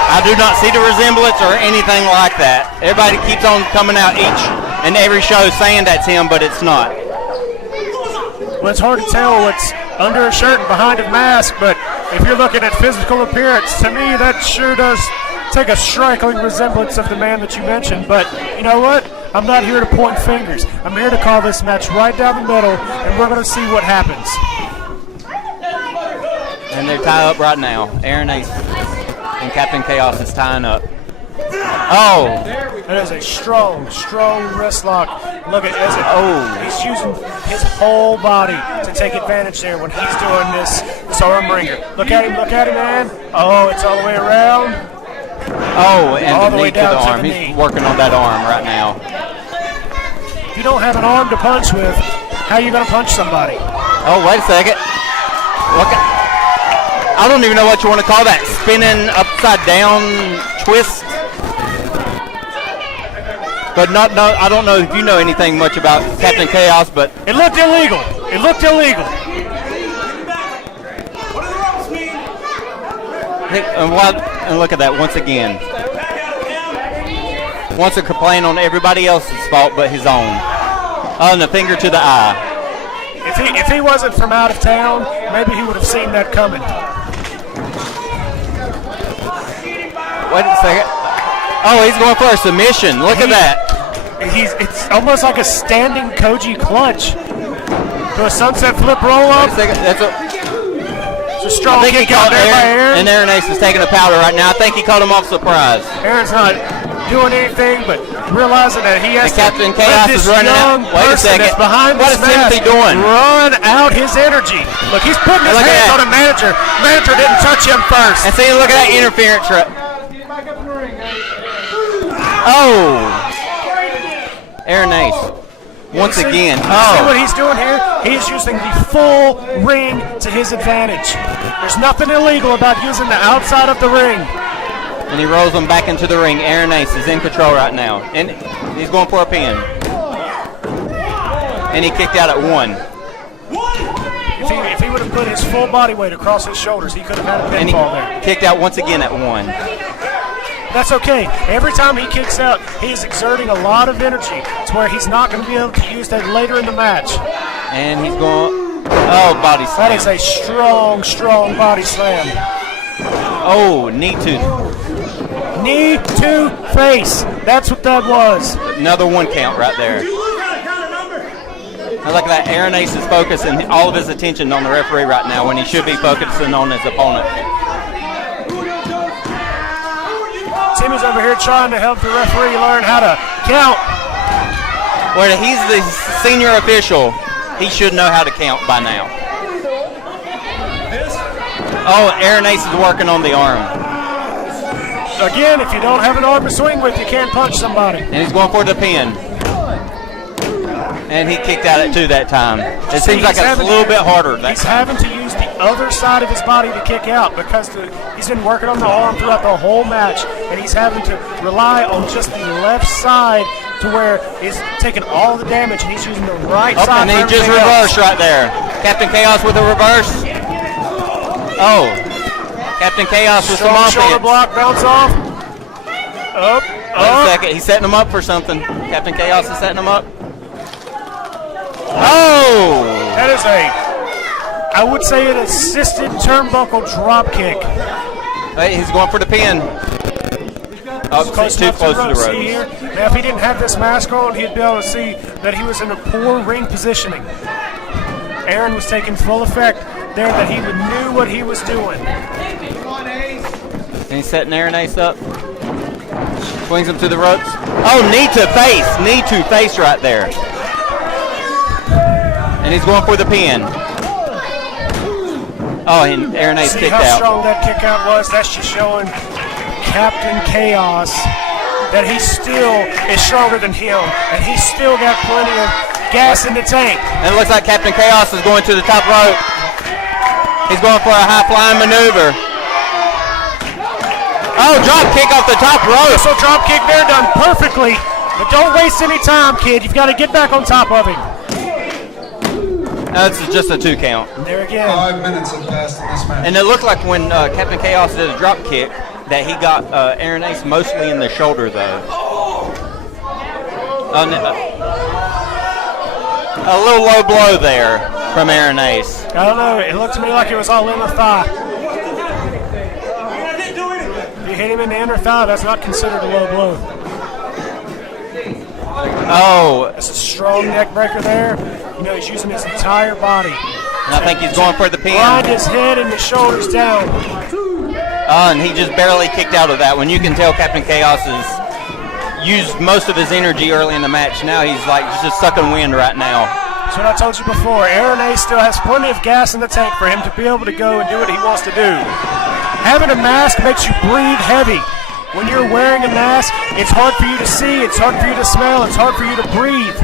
I do not see the resemblance or anything like that. Everybody keeps on coming out each and every show saying that's him, but it's not. Well, it's hard to tell what's under a shirt and behind a mask, but if you're looking at physical appearance, to me that sure does take a striking resemblance of the man that you mentioned. But you know what? I'm not here to point fingers. I'm here to call this match right down the middle, and we're going to see what happens. And they're tied up right now. Aaron Ace And Captain Chaos is tying up. Oh! That is a strong wrist lock. Look at he's using his whole body to take advantage there when he's doing this arm wringer. Look at him, man. Oh, it's all the way around. Oh, and all the knee to the arm. He's working on that arm right now. If you don't have an arm to punch with, how are you going to punch somebody? Oh, wait a second. Look at, I don't even know what you want to call that. Spinning upside down twist. But I don't know if you know anything much about Captain Chaos, but it looked illegal. And look at that once again. Wants to complain on everybody else's fault but his own. And a finger to the eye. If he wasn't from out of town, maybe he would have seen that coming. Wait a second. Oh, he's going for a submission. Look at that. It's almost like a standing Koji clutch. To a sunset flip roll up. Wait a second. That's a strong kick out there by Aaron. And Aaron Ace is taking a powder right now. I think he caught him off surprise. Aaron's not doing anything but realizing that he has to Captain Chaos is running out. Wait a second. What is Timothy doing? Run out his energy. Look, he's putting his hands on a manager. Manager didn't touch him first. And see, look at that interference. Oh. Aaron Ace. Once again. Oh. See what he's doing here? He's using the full ring to his advantage. There's nothing illegal about using the outside of the ring. And he rolls him back into the ring. Aaron Ace is in control right now. And he's going for a pin. And he kicked out at 1. If he would have put his full body weight across his shoulders, he could have had a pinfall there. Kicked out once again at 1. That's okay. Every time he kicks out, he's exerting a lot of energy to where he's not going to be able to use that later in the match. And he's going, body slam. That is a strong body slam. Oh, knee to face. That's what that was. Another 1 count right there. I like that. Aaron Ace is focusing all of his attention on the referee right now when he should be focusing on his opponent. Timmy's over here trying to help the referee learn how to count. Well, he's the senior official. He should know how to count by now. Oh, Aaron Ace is working on the arm. Again, if you don't have an arm to swing with, you can't punch somebody. And he's going for the pin. And he kicked out at 2 that time. It seems like it's a little bit harder. He's having to use the other side of his body to kick out because he's been working on the arm throughout the whole match, and he's having to rely on just the left side to where he's taking all the damage, and he's using the right side. And he just reversed right there. Captain Chaos with a reverse. Oh, Captain Chaos with some offense. Shoulder block, bounce off. Up. Wait a second, he's setting him up for something. Captain Chaos is setting him up. Oh! That is I would say an assisted turnbuckle drop kick. Hey, he's going for the pin. Oh, too close to the ropes. Now, if he didn't have this mask on, he'd be able to see that he was in a poor ring positioning. Aaron was taking full effect there, that he knew what he was doing. And he's setting Aaron Ace up. Swings him to the ropes. Oh, knee to face right there. And he's going for the pin. Oh, and Aaron Ace kicked out. See how strong that kick out was? That's just showing Captain Chaos that he still is stronger than him, and he's still got plenty of gas in the tank. And it looks like Captain Chaos is going to the top rope. He's going for a high-flying maneuver. Oh, drop kick off the top rope. So drop kick there, done perfectly. But don't waste any time, kid. You've got to get back on top of him. That's just a 2 count. There again. 5 minutes have passed in this match. And it looked like when Captain Chaos did a drop kick that he got Aaron Ace mostly in the shoulder, though. A little low blow there from Aaron Ace. I don't know. It looked to me like it was all in the thigh. If you hit him in the inner thigh, that's not considered a low blow. Oh. That's a strong neck breaker there. You know, he's using his entire body. And I think he's going for the pin. Grind his head and his shoulders down. And he just barely kicked out of that one. You can tell Captain Kaos has used most of his energy early in the match. Now he's like just sucking wind right now. That's what I told you before. Aaron Ace still has plenty of gas in the tank for him to be able to go and do what he wants to do. Having a mask makes you breathe heavy. When you're wearing a mask, it's hard for you to see, it's hard for you to smell, it's hard for you to breathe.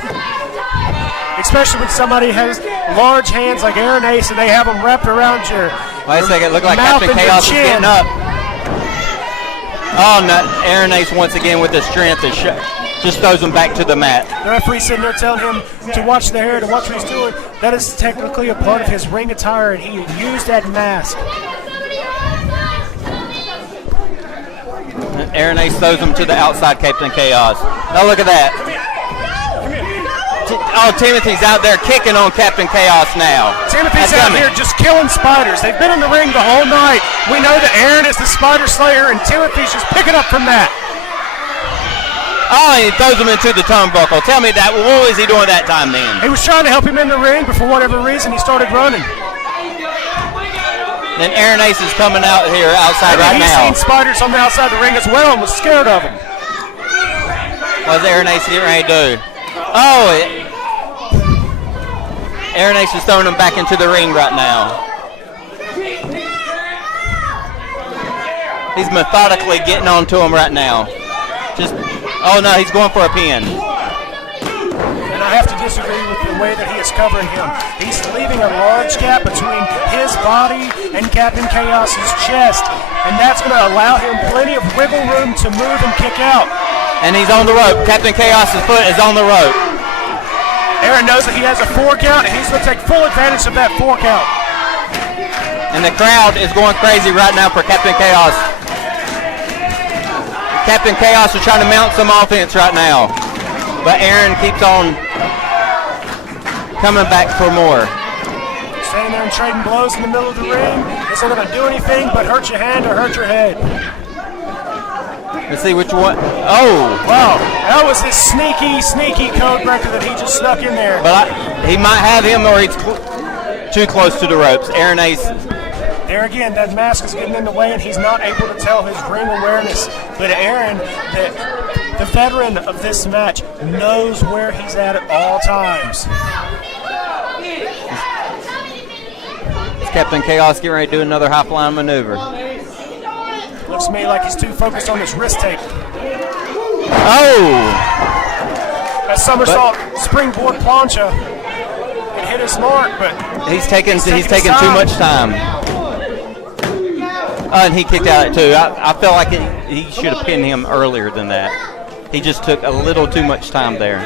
Especially when somebody has large hands like Aaron Ace and they have them wrapped around your Wait a second, look like mouth Captain and your Kaos is chin. getting up. Oh, no, Aaron Ace once again with the strength just throws him back to the mat. The referee sitting there telling him to watch the hair, to watch what he's doing. That is technically a part of his ring attire, and he used that mask. Aaron Ace throws him to the outside, Captain Kaos. Now look at that. Oh, Timothy's out there kicking on Captain Kaos now. Timothy's out here just killing spiders. They've been in the ring the whole night. We know that Aaron is the spider slayer, and Timothy's just picking up from that. Oh, he throws him into the turnbuckle. Tell me that. What was he doing that time then? He was trying to help him in the ring, but for whatever reason, he started running. Then Aaron Ace is coming out here outside right now. He's seen spiders on the outside of the ring as well and was scared of them. What's Aaron Ace getting ready to do? Oh, Aaron Ace is throwing him back into the ring right now. He's methodically getting onto him right now. Oh no, he's going for a pin. And I have to disagree with the way that he is covering him. He's leaving a large gap between his body and Captain Kaos's chest, and that's going to allow him plenty of wiggle room to move and kick out. And he's on the rope. Captain Kaos's foot is on the rope. Aaron knows that he has a 4 count, and he's going to take full advantage of that 4 count. And the crowd is going crazy right now for Captain Kaos. Captain Kaos is trying to mount some offense right now, but Aaron keeps on coming back for more. Standing there and trading blows in the middle of the ring isn't going to do anything but hurt your hand or hurt your head. Let's see which one. Oh! Wow, that was his sneaky code breaker that he just snuck in there. But he might have him, or he's too close to the ropes. Aaron Ace. There again, that mask is getting in the way, and he's not able to tell his ring awareness. But Aaron, the veteran of this match, knows where he's at all times. Is Captain Kaos getting ready to do another high flying maneuver? Looks to me like he's too focused on his wrist tape. Oh! A somersault springboard plancha. It hit his mark, but he's taking too much time. And he kicked out too. I felt like he should have pinned him earlier than that. He just took a little too much time there.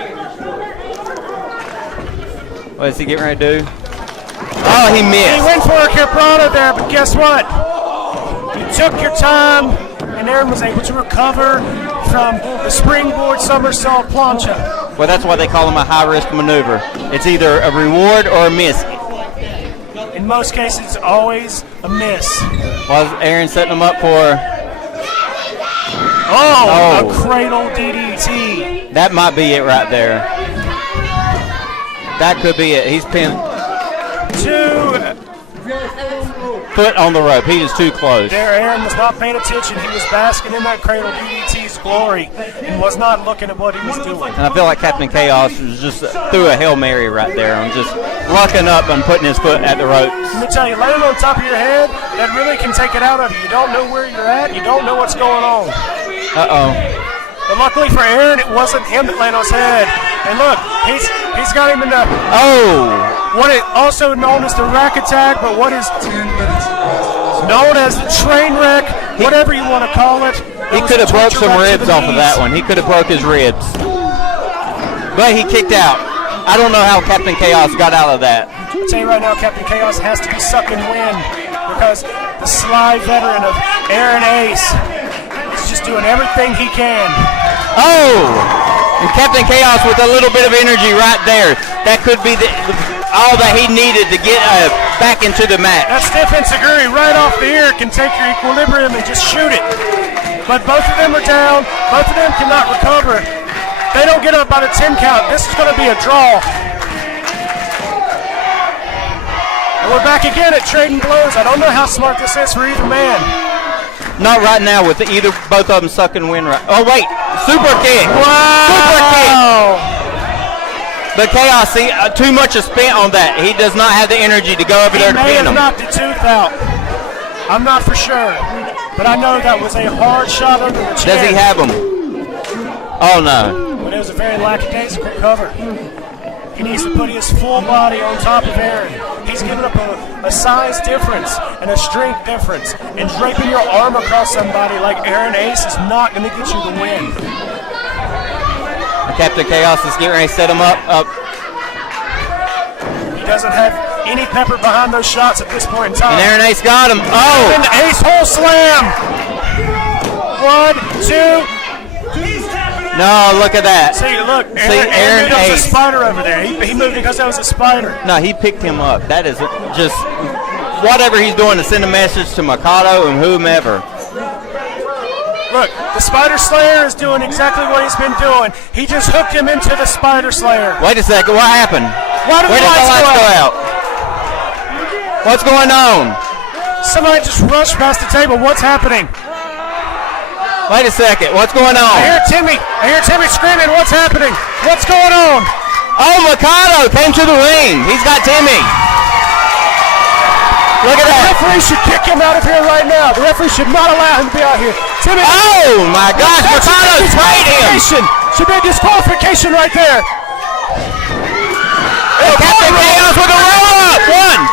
What is he getting ready to do? Oh, he missed. He went for a caprano there, but guess what? You took your time, and Aaron was able to recover from the springboard somersault plancha. Well, that's why they call him a high-risk maneuver. It's either a reward or a miss. In most cases, it's always a miss. Was Aaron setting him up for... Oh, a cradle DDT. That might be it right there. That could be it. He's pinned. 2 foot on the rope. He is too close. There, Aaron was not paying attention. He was basking in that cradle DDT's glory and was not looking at what he was doing. And I feel like Captain Kaos was just threw a Hail Mary right there and just lucking up and putting his foot at the ropes. Let me tell you, landing on top of your head, that really can take it out of you. You don't know where you're at. You don't know what's going on. Uh-oh. But luckily for Aaron, it wasn't him that landed on his head. And look, he's got him in the... Oh! What is also known as the rack attack, but what is known as the train wreck, whatever you want to call it. He could have broke some ribs off of that one. He could have broke his ribs. But he kicked out. I don't know how Captain Kaos got out of that. I'll tell you right now, Captain Kaos has to be sucking wind because the sly veteran of Aaron Ace is just doing everything he can. Oh! And Captain Kaos with a little bit of energy right there. That could be all that he needed to get back into the match. That stiff enziguri right off the ear can take your equilibrium and just shoot it. But both of them are down. Both of them cannot recover. They don't get up by the 10 count. This is going to be a draw. And we're back again at trading blows. I don't know how smart this is for either man. Not right now with both of them sucking wind right. Oh wait, super kick. Wow. Super kick. But Kaos, see, too much is spent on that. He does not have the energy to go over there to He may pin have him. knocked the tooth out. I'm not for sure, but I know that was a hard shot under the chin. Does he have him? Oh no. But it was a very lackadaisical cover. He needs to put his full body on top of Aaron. He's given up a size difference and a strength difference. And draping your arm across somebody like Aaron Ace is not going to get you the win. Captain Kaos is getting ready to set him up. He doesn't have any pepper behind those shots at this point in time. And Aaron Ace got him. Oh! And Ace hole slam! 1, 2. No, look at that. See, look, Aaron moved Ace. a spider over there. He moved because that was a spider. No, he picked him up. That is just whatever he's doing to send a message to Mikado and whomever. Look, the Spider Slayer is doing exactly what he's been doing. He just hooked him into the Spider Slayer. Wait a second, what happened? Why did the lights go out? What's going on? Somebody just rushed past the table. What's happening? Wait a second, what's going on? I hear Timmy screaming. What's happening? What's going on? Oh, Mikado came to the ring. He's got Timmy. Look at that. The referee should kick him out of here right now. The referee should not allow him to be out here. Timmy. Oh, my gosh, Mikado sprayed him. Should be a disqualification right there. Captain Kaos with a roll-up. 1.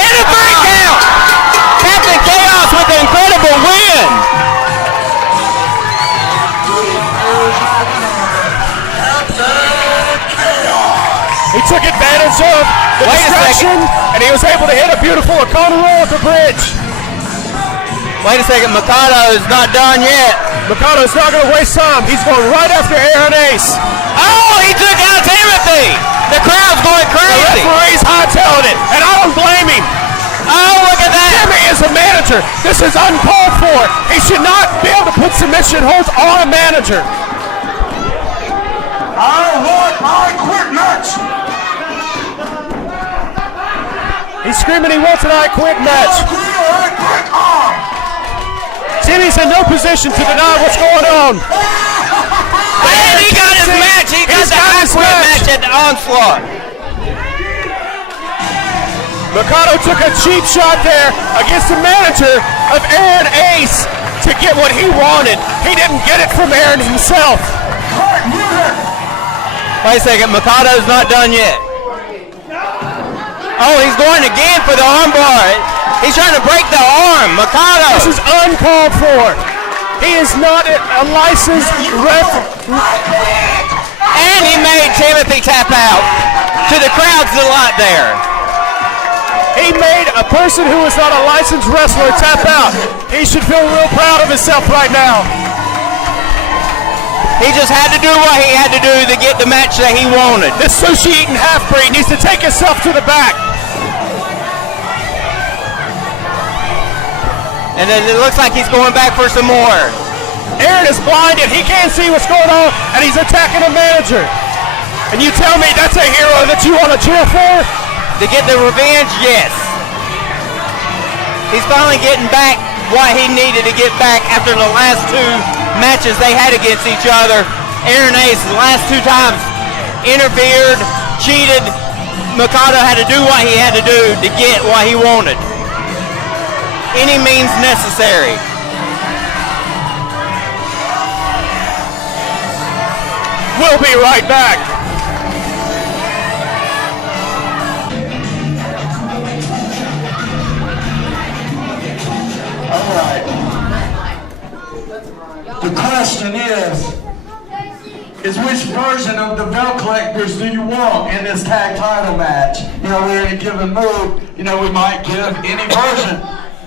And a 3 count. Captain Kaos with an incredible win. He took advantage of the distraction, and he was able to hit a beautiful Okada roll at the bridge. Wait a second, Mikado is not done yet. Mikado's not going to waste time. He's going right after Aaron Ace. Oh, he took out Timothy. The crowd's going crazy. The referee's hightailing it, and I don't blame him. Oh, look at that. Timmy is a manager. This is uncalled for. He should not be able to put submission holds on a manager. I want my quick match. He's screaming he wants an I quit match. Timmy's in no position to deny what's going on. And he got his match. He got the I quit match at the Onslaught. Mikado took a cheap shot there against the manager of Aaron Ace to get what he wanted. He didn't get it from Aaron himself. Wait a second, Mikado's not done yet. Oh, he's going again for the armbar. He's trying to break the arm. Mikado. This is uncalled for. He is not a licensed referee. And he made Timothy tap out. To the crowd's delight there. He made a person who is not a licensed wrestler tap out. He should feel real proud of himself right now. He just had to do what he had to do to get the match that he wanted. This sushi-eating half-breed needs to take himself to the back. And then it looks like he's going back for some more. Aaron is blinded. He can't see what's going on, and he's attacking the manager. And you tell me that's a hero that you want to cheer for? To get the revenge, yes. He's finally getting back what he needed to get back after the last 2 matches they had against each other. Aaron Ace, the last 2 times, interfered, cheated. Mikado had to do what he had to do to get what he wanted. Any means necessary. We'll be right back. All right. The question is which version of the belt collectors do you want in this tag title match? You know, we're in a given mood. You know, we might give any version.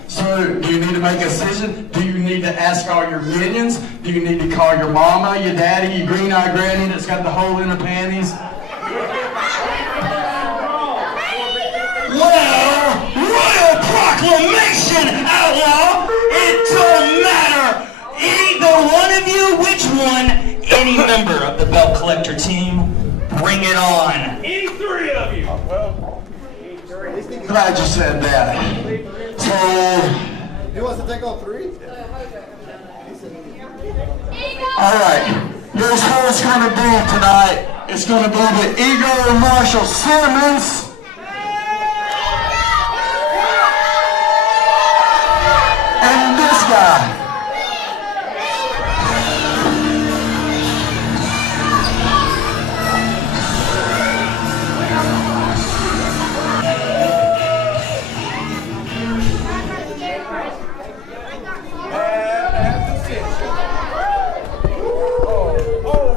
So, do you need to make a decision? Do you need to ask all your minions? Do you need to call your mama, your daddy, your green-eyed granny that's got the hole in her panties? Well, royal proclamation, Outlaw! It don't matter! Either one of you, which one, any member of the belt collector team, bring it on. Any 3 of you. Glad you said that. So, He wants to take all three? All right, here's who it's going to be tonight. It's going to be the Igor Marshall Simmons. And this guy.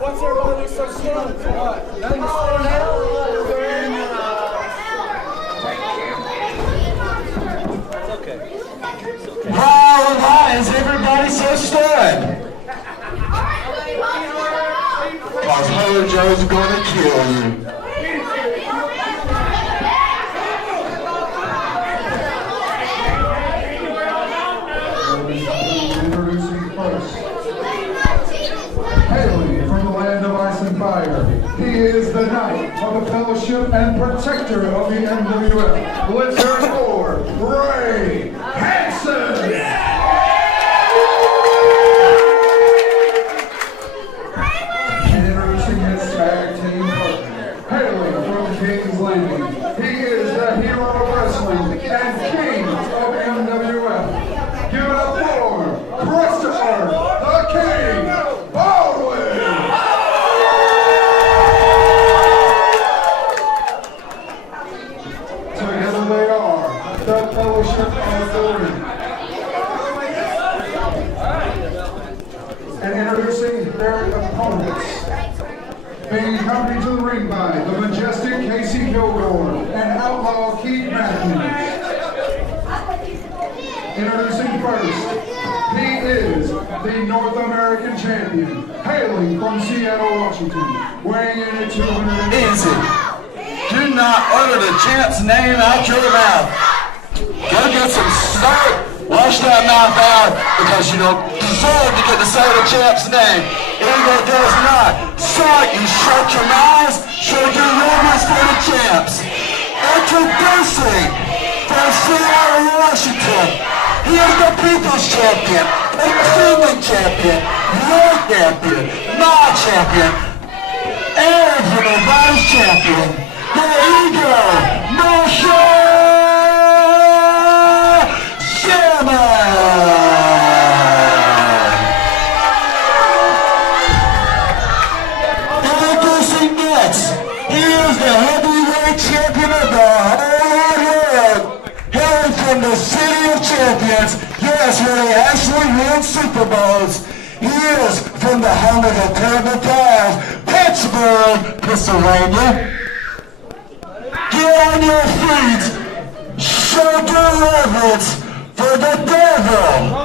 What's everybody so stunned for what? Nothing to slow down? It's okay. Why is everybody so stunned? Because Hojo's gonna kill you. Introducing first, hailing from the land of ice and fire, he is the knight of the fellowship and protector of the MWF. Let's hear it for Ray Hansen! And introducing his tag team partner, hailing from King's Landing, he is the hero of wrestling and king of MWF. Give it up for Christopher the King Baldwin! Together they are the Fellowship of the Ring. And introducing their opponents, being accompanied to the ring by the majestic Casey Kilgore and Outlaw Keith Matthews. Introducing first, he is the North American champion, hailing from Seattle, Washington, weighing in at 200. Easy. Do not utter the champ's name out your mouth. Go get some soap. Wash that mouth out because you don't deserve to get to say the champ's name. Igor does not. So you shut your mouths, show your rumors for the champs. Introducing from Seattle, Washington. He is the People's Champion, the Kingdom Champion, your champion, my champion, and everybody's champion, the Igor Marshall Introducing next, he is the heavyweight champion of the whole world, hailing from the City of Champions, yes, where they actually win Super Bowls. He is from the home of the Terrible Pals, Pittsburgh, Pennsylvania. Get on your feet, show due reverence for the devil,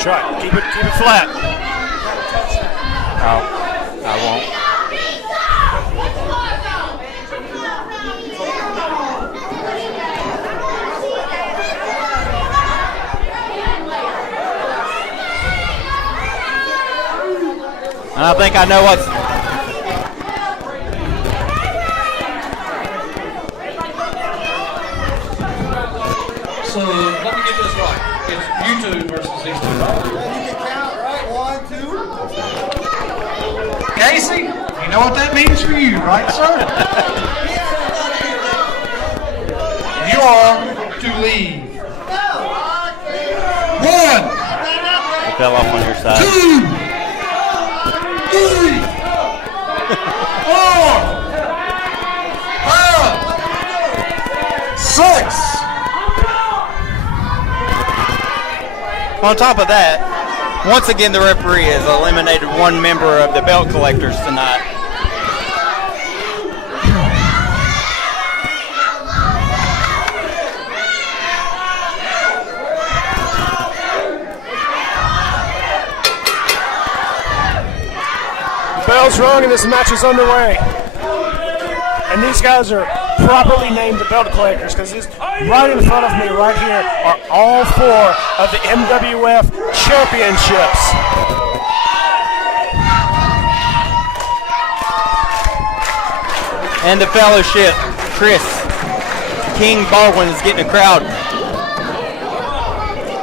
Shot. Keep it flat. I won't. I think I know what's. So let me get this right. It's you two versus these two. You can count, right? 1, 2. Casey, you know what that means for you, right, sir? You are to leave. 1, It fell off on your side. 2, 3, 4, 5, 6. On top of that, once again the referee has eliminated one member of the belt collectors tonight. bell's rung and this match is underway. And these guys are properly named the belt collectors because right in front of me right here are all 4 of the MWF championships. And the fellowship, Chris King Baldwin is getting a crowd.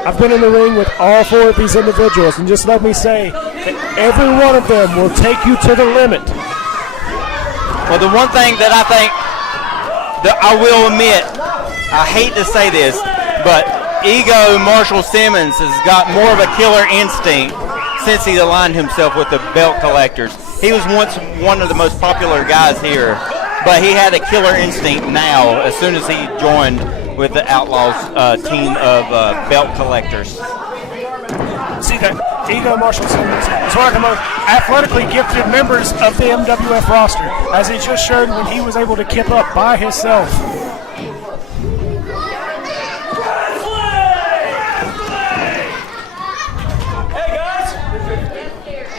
I've been in the ring with all 4 of these individuals, and just let me say that every one of them will take you to the limit. Well, the one thing that I think that I will admit, I hate to say this, but Ego Marshall Simmons has got more of a killer instinct since he aligned himself with the belt collectors. He was once one of the most popular guys here, but he had a killer instinct now as soon as he joined with the Outlaws team of belt collectors. See that Ego Marshall Simmons is one of the most athletically gifted members of the MWF roster, as he just showed when he was able to keep up by himself.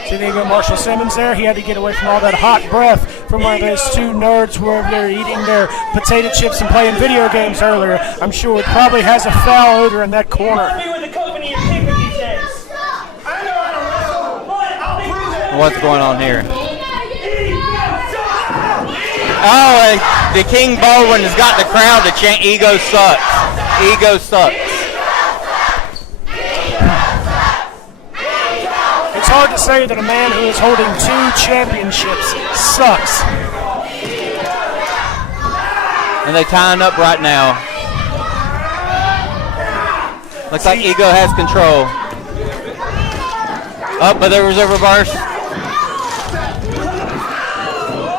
See Ego Marshall Simmons there? He had to get away from all that hot breath from one of those 2 nerds where they're eating their potato chips and playing video games earlier. I'm sure it probably has a foul odor in that corner. What's going on here? Oh, the King Baldwin has got the crowd to chant, Ego sucks. Ego sucks. It's hard to say that a man who is holding 2 championships sucks. And they're tying up right now. Looks like Ego has control. Up, but there was a reverse.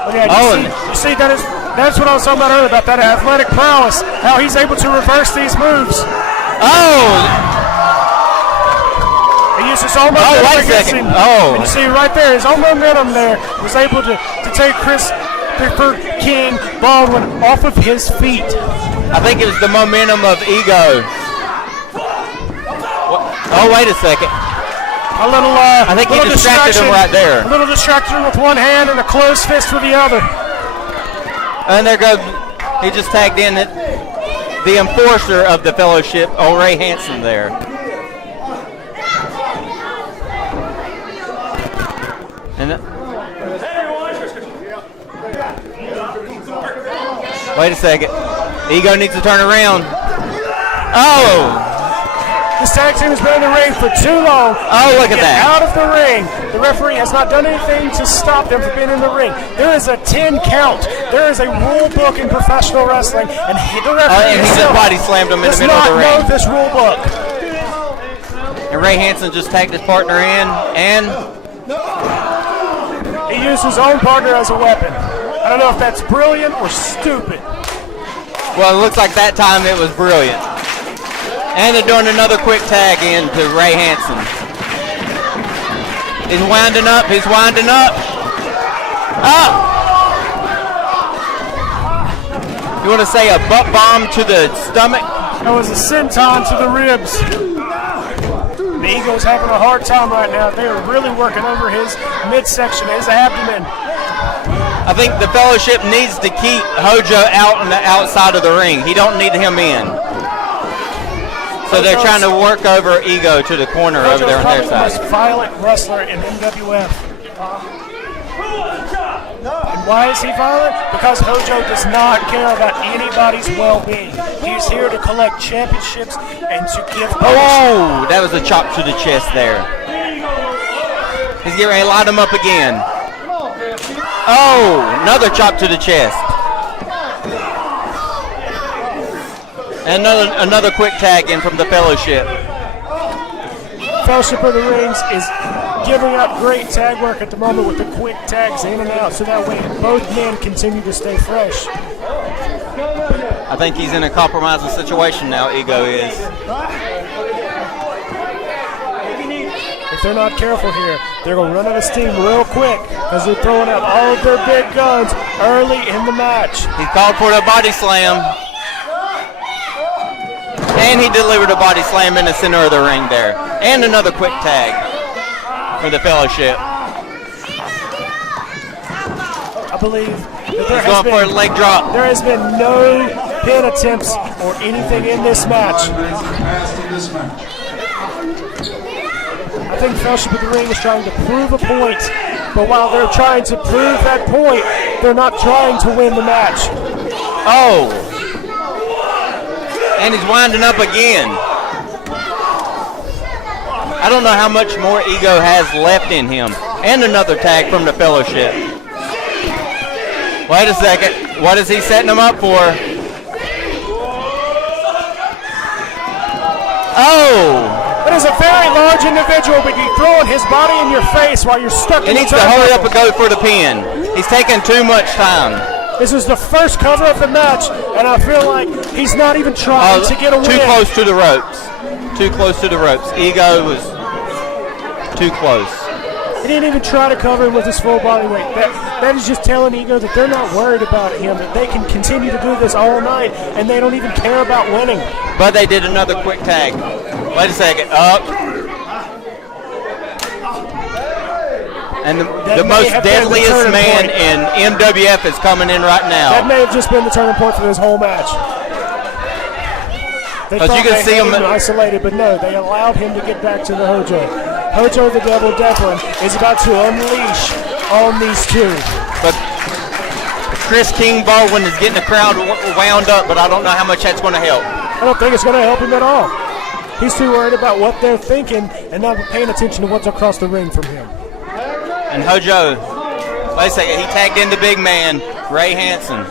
You see that's what I was talking about earlier, about that athletic prowess, how he's able to reverse these moves. He used his own momentum against him. And you see right there, his own momentum there was able to take Christopher King Baldwin off of his feet. I think it was the momentum of Ego. Oh, wait a second. I think he distracted him right there. A little distracted him with one hand and a closed fist with the other. And there goes, he just tagged in the enforcer of the fellowship, Ray Hansen there. And wait a second. Ego needs to turn around. Oh! This tag team has been in the ring for too long. Oh, look at that. Out of the ring. The referee has not done anything to stop them from being in the ring. There is a 10 count. There is a rule book in professional wrestling, and the referee and he just body slammed him in the middle of the ring. Does not know this rule book. And Ray Hansen just tagged his partner in, and he used his own partner as a weapon. I don't know if that's brilliant or stupid. Well, it looks like that time it was brilliant. And they're doing another quick tag in to Ray Hansen. He's winding up. He's winding up. Up. You want to say a butt bomb to the stomach? That was a senton to the ribs. The Ego's having a hard time right now. They are really working over his midsection, his abdomen. I think the fellowship needs to keep Hojo out on the outside of the ring. He don't need him in. So they're trying to work over Ego to the corner over there on their side. Hojo's the most violent wrestler in MWF. And why is he violent? Because Hojo does not care about anybody's well-being. He's here to collect championships and to give. Oh, that was a chop to the chest there. He's getting ready to light him up again. Oh, another chop to the chest. And another quick tag in from the fellowship. Fellowship of the Rings is giving up great tag work at the moment with the quick tags in and out, so that way both men continue to stay fresh. I think he's in a compromising situation now, Ego is. If they're not careful here, they're going to run out of steam real quick as they're throwing out all of their big guns early in the match. He called for the body slam. And he delivered a body slam in the center of the ring there. And another quick tag for the fellowship. I believe that He's going for a leg drop. there has been no pin attempts or anything in this match. 5 minutes have passed in this match. I think Fellowship of the Ring is trying to prove a point, but while they're trying to prove that point, they're not trying to win the match. Oh. And he's winding up again. I don't know how much more ego has left in him. And another tag from the Fellowship. Wait a second. What is he setting him up for? Oh! It is a very large individual, but you're throwing his body in your face while you're stuck He in the needs to hurry up turnbuckle. and go for the pin. He's taking too much time. This is the first cover of the match, and I feel like he's not even trying to get a win. Too close to the ropes. Too close to the ropes. Ego was too close. He didn't even try to cover him with his full body weight. That is just telling Ego that they're not worried about him, that they can continue to do this all night, and they don't even care about winning. But they did another quick tag. Wait a second. Up. And the most deadliest man in MWF is coming in right now. That may have just been the turning point for this whole match. They thought you can they see had him isolated, but no, they allowed him to get back to the Hojo. Hojo the Devil Devlin is about to unleash on these two. But Chris King Baldwin is getting the crowd wound up, but I don't know how much that's going to help. I don't think it's going to help him at all. He's too worried about what they're thinking and not paying attention to what's across the ring from him. And Hojo, wait a second, he tagged in the big man, Ray Hansen.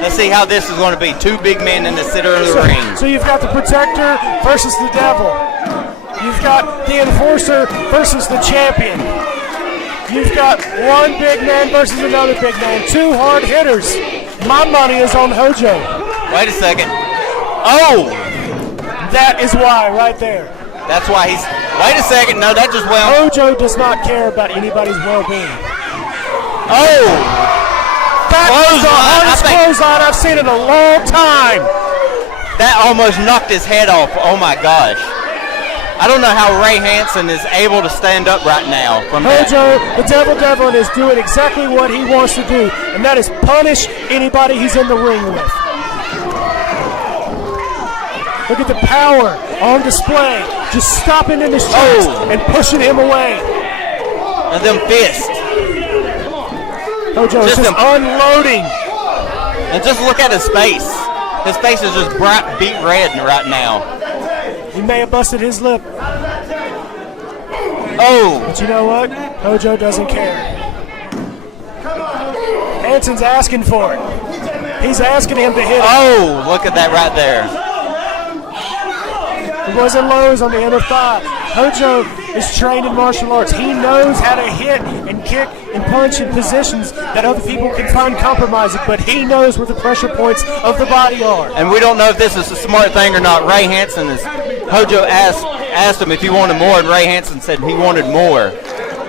Let's see how this is going to be. Two big men in the center of the ring. So you've got the Protector versus the Devil. You've got the Enforcer versus the Champion. You've got one big man versus another big man. Two hard hitters. My money is on Hojo. Wait a second. Oh! That is why, right there. That's why he's... Wait a second. No, that just well... Hojo does not care about anybody's well-being. Oh! That was the hardest clothesline I've seen in a long time. That almost knocked his head off. Oh, my gosh. I don't know how Ray Hansen is able to stand up right now from Hojo, the Devil Devlin, is doing exactly what he wants to do, and that is punish anybody he's in the ring with. Look at the power on display, just stopping in his tracks and pushing him away. And them fists. Hojo is just unloading. And just look at his face. His face is just bright beet red right now. He may have busted his lip. Oh! But you know what? Hojo doesn't care. Hansen's asking for it. He's asking him to hit it. Oh, look at that right there. It wasn't lows on the inner thigh. Hojo is trained in martial arts. He knows how to hit and kick and punch in positions that other people can find compromising, but he knows where the pressure points of the body are. And we don't know if this is a smart thing or not. Ray Hansen is... Hojo asked him if he wanted more, and Ray Hansen said he wanted more.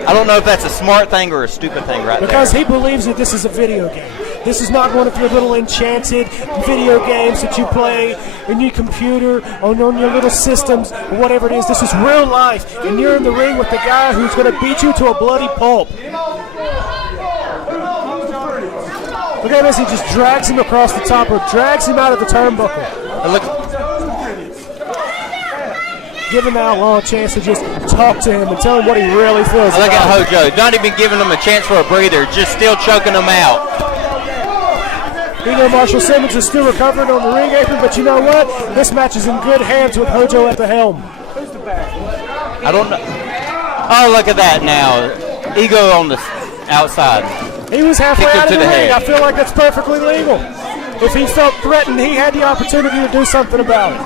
I don't know if that's a smart thing or a stupid thing right there. Because he believes that this is a video game. This is not one of your little enchanted video games that you play in your computer, on your little systems, or whatever it is. This is real life, and you're in the ring with the guy who's going to beat you to a bloody pulp. Look at this, he just drags him across the top rope, drags him out of the turnbuckle. And look, giving the Outlaw a chance to just talk to him and tell him what he really feels look about at Hojo. Not even giving him a chance for a breather, just still choking him out. Ego Marshall Simmons is still recovering on the ring apron, but you know what? This match is in good hands with Hojo at the helm. I don't know. Oh, look at that now. Ego on the outside. He was halfway Kicked him out of to the the ring. head. I feel like that's perfectly legal. If he felt threatened, he had the opportunity to do something about it.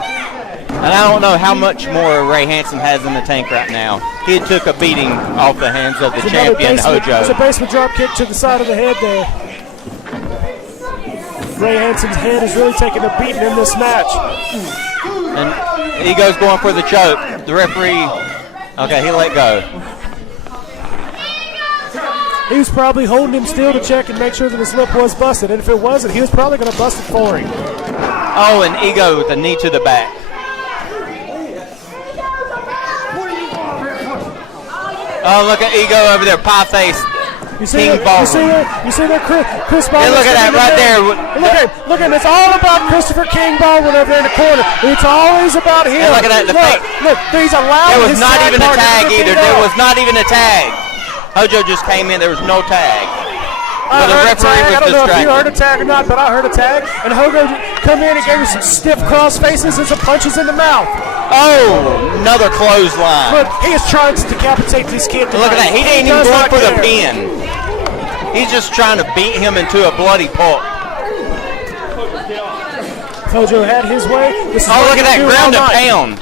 And I don't know how much more Ray Hansen has in the tank right now. He took a beating off the hands of the champion, Hojo. There's a basement drop kick to the side of the head there. Ray Hansen's head is really taking a beating in this match. And Ego's going for the choke. The referee, okay, he let go. He was probably holding him still to check and make sure that his lip was busted. And if it wasn't, he was probably going to bust it for him. Oh, and Ego with the knee to the back. Oh, look at Ego over there, pie face. King Baldwin. You see that Chris Baldwin? Yeah, look at that right there. Look at him. It's all about Christopher King Baldwin over there in the corner. It's always about him. Yeah, look at that. Look, he's allowed. There was not even a tag either. There was not even a tag. Hojo just came in. There was no tag. I the referee was I don't know if you distracted. heard a tag or not, but I heard a tag. And Hojo come in and gave him some stiff cross faces and some punches in the mouth. Oh, another clothesline. Look, he is trying to decapitate this kid tonight. Look at that. He ain't even going for the pin. He's just trying to beat him into a bloody pulp. Hojo had his way. Oh, look at that ground and pound.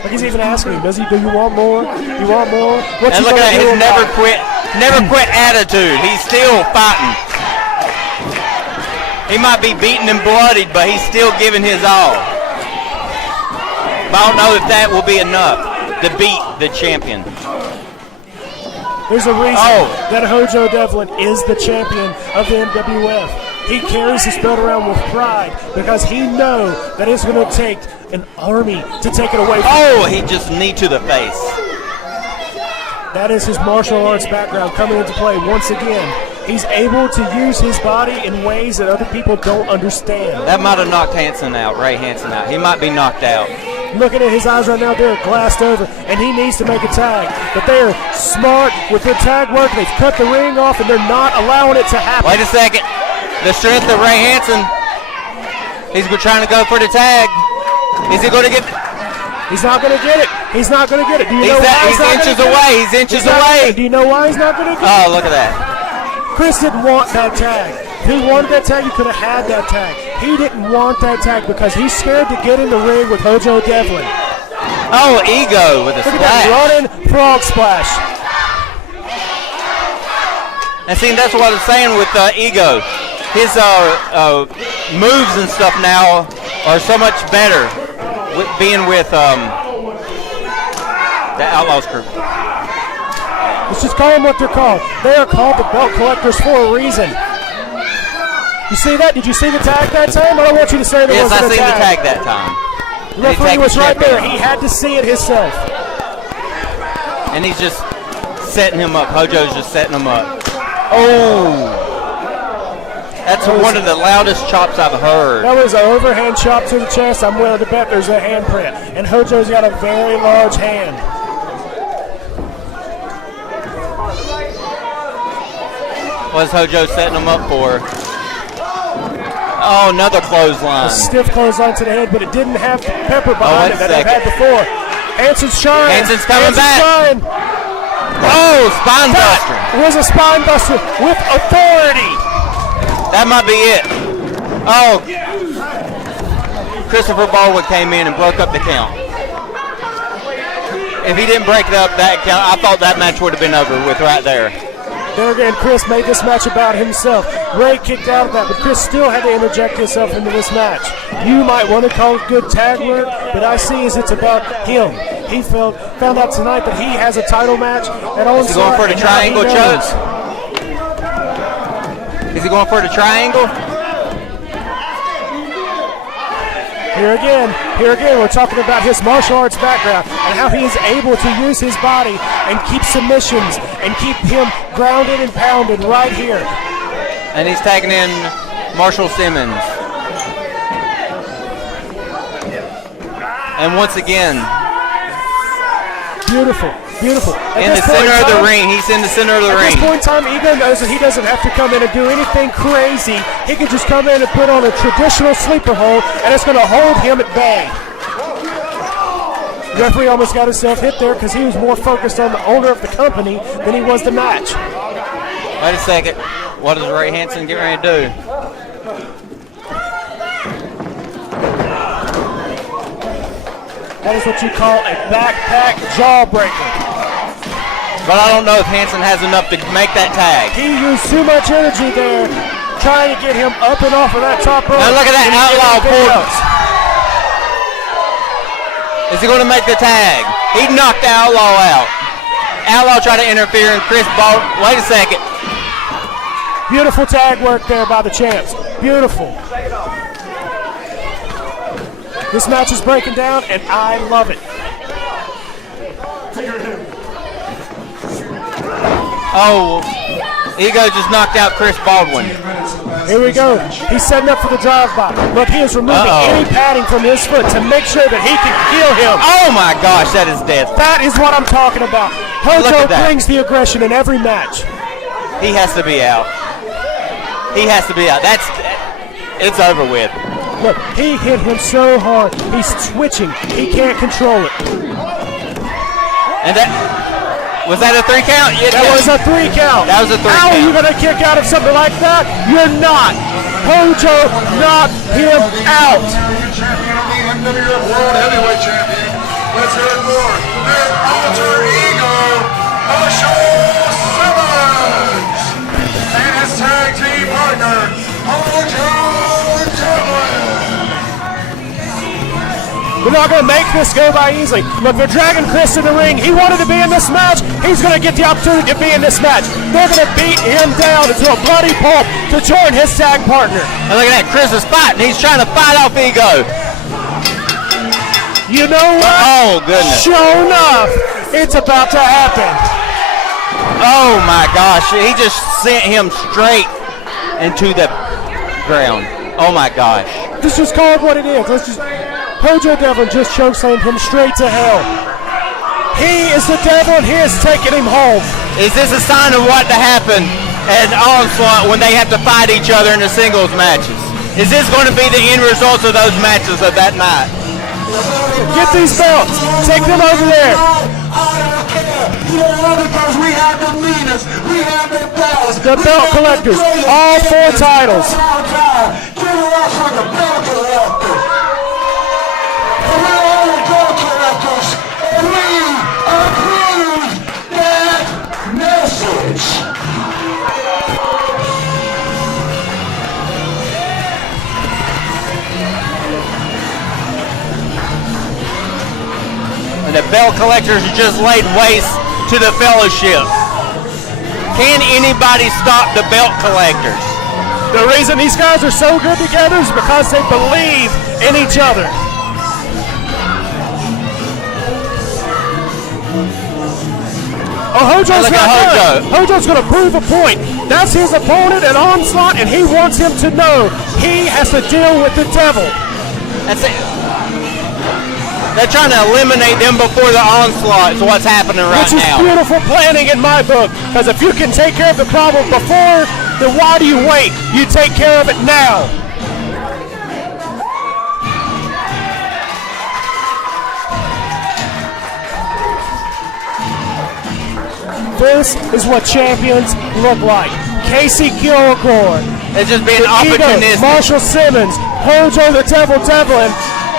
Like he's even asking him, do you want more? You want more? And look at that, his never quit attitude. He's still fighting. He might be beaten and bloodied, but he's still giving his all. But I don't know if that will be enough to beat the champion. There's a reason that Hojo Devlin is the champion of the MWF. He carries his belt around with pride because he knows that it's going to take an army to take it away from him. He just knee to the face. That is his martial arts background coming into play once again. He's able to use his body in ways that other people don't understand. That might have knocked Hansen out, Ray Hansen out. He might be knocked out. Looking at his eyes right now, they're glassed over, and he needs to make a tag. But they are smart with their tag work. They've cut the ring off, and they're not allowing it to happen. Wait a second. The strength of Ray Hansen. He's trying to go for the tag. Is he going to get it? He's not going to get it. He's not going to get it. Do you know why he's inches away. He's inches away. Do you know why he's not going to get it? Oh, look at that. Chris didn't want that tag. If he wanted that tag, he could have had that tag. He didn't want that tag because he's scared to get in the ring with Hojo Devlin. Oh, ego with a Look splash. at that running frog splash. And see, that's what I was saying with ego. His moves and stuff now are so much better with being with the Outlaws crew. Let's just call them what they're called. They are called the belt collectors for a reason. You see that? Did you see the tag that time? I don't want you to say there wasn't a tag. Yes, I seen the tag that time. The referee was right there. He had to see it himself. And he's just setting him up. Hojo's just setting him up. Oh! That's one of the loudest chops I've heard. That was an overhand chop to the chest. I'm willing to bet there's a handprint. And Hojo's got a very large hand. What's Hojo setting him up for? Oh, another clothesline. A stiff clothesline to the head, but it didn't have the pepper behind it that I've had before. Hansen's trying. Hansen's coming back. Trying. Oh, spine buster. It was a spine buster with authority. That might be it. Oh. Christopher Baldwin came in and broke up the count. If he didn't break up that count, I thought that match would have been over with right there. There again, Chris made this match about himself. Ray kicked out of that, but Chris still had to interject himself into this match. You might want to call it good tag work, but I see as it's about him. He found out tonight that he has a title match at Onside. Is he going for the triangle choke? Is he going for the triangle? Here again, we're talking about his martial arts background and how he is able to use his body and keep submissions and keep him grounded and pounded right here. And he's tagging in Marshall Simmons. And once again, beautiful. In the center of the ring. He's in the center of the ring. At this point in time, Ego knows that he doesn't have to come in and do anything crazy. He can just come in and put on a traditional sleeper hold, and it's going to hold him at bay. The referee almost got himself hit there because he was more focused on the owner of the company than he was the match. Wait a second. What does Ray Hansen get ready to do? That is what you call a backpack jawbreaker. But I don't know if Hansen has enough to make that tag. He used too much energy there trying to get him up and off of that top rope. Now look at that Outlaw pull. Is he going to make the tag? He knocked the Outlaw out. Outlaw tried to interfere and Chris Ball. Wait a second. Beautiful tag work there by the champs. Beautiful. This match is breaking down, and I love it. Oh, Ego just knocked out Chris Baldwin. Here we go. He's setting up for the drive-by. Look, he is removing any padding from his foot to make sure that he can kill him. Oh my gosh, that is death. That is what I'm talking about. Hojo brings the aggression in every match. He has to be out. He has to be out. It's over with. Look, he hit him so hard. He's twitching. He can't control it. And was that a 3 count? Yeah, that was a 3 count. That was a 3 count. How are you going to kick out of something like that? You're not. Hojo knocked him out. Champion of the MWF World Heavyweight Champion. Let's hear it for their alter ego, Hojo Simmons, and his tag team partner, Hojo Devlin. We're not going to make this go by easily. Look, they're dragging Chris in the ring. He wanted to be in this match. He's going to get the opportunity to be in this match. They're going to beat him down into a bloody pulp to join his tag partner. And look at that, Chris is fighting. He's trying to fight off Ego. You know what? Oh, goodness. Sure enough, it's about to happen. Oh, my gosh. He just sent him straight into the ground. Oh, my gosh. This is called what it is. Hojo Devlin just chokeslammed him straight to hell. He is the devil and he is taking him home. Is this a sign of what to happen at Onslaught when they have to fight each other in the singles matches? Is this going to be the end result of those matches of that night? Get these belts. Take them over there. Because we have the leaders, we have the belts. The belt collectors, all 4 titles. Give it up for the belt collectors. We're all the belt collectors, and we approve that message. And the belt collectors just laid waste to the fellowship. Can anybody stop the belt collectors? The reason these guys are so good together is because they believe in each other. Oh, Hojo's not done. Hojo's going to prove a point. That's his opponent at Onslaught, and he wants him to know he has to deal with the devil. That's it. They're trying to eliminate them before the Onslaught is what's happening right now. Which is beautiful planning in my book, because if you can take care of the problem before, then why do you wait? You take care of it now. This is what champions look like. Casey Kilgore. It's just being opportunistic. Marshall Simmons, Hojo the Devil Devlin,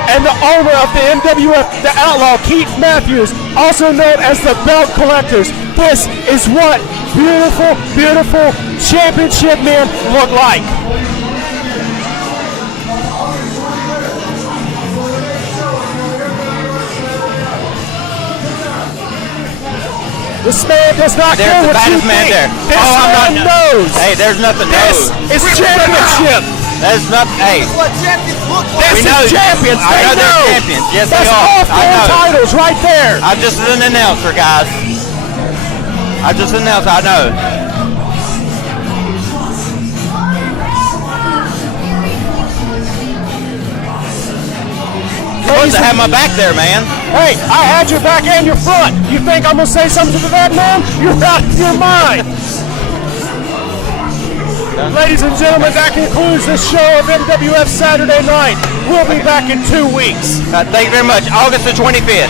and the owner of the MWF, the Outlaw, Keith Matthews, also known as the Belt Collectors. This is what beautiful, beautiful championship men look like. This man does not care what you think. This man knows. Hey, there's nothing This is championship. There's nothing. Hey, this is champions. I know they're champions. Yes, they are. That's all 4 titles right there. I'm just an announcer, guys. I just announced. I know. Supposed to have my back there, man. Hey, I had your back and your front. You think I'm gonna say something to that man? You're out of your mind. Ladies and gentlemen, that concludes this show of MWF Saturday Night. We'll be back in 2 weeks. Thank you very much. August the 25th.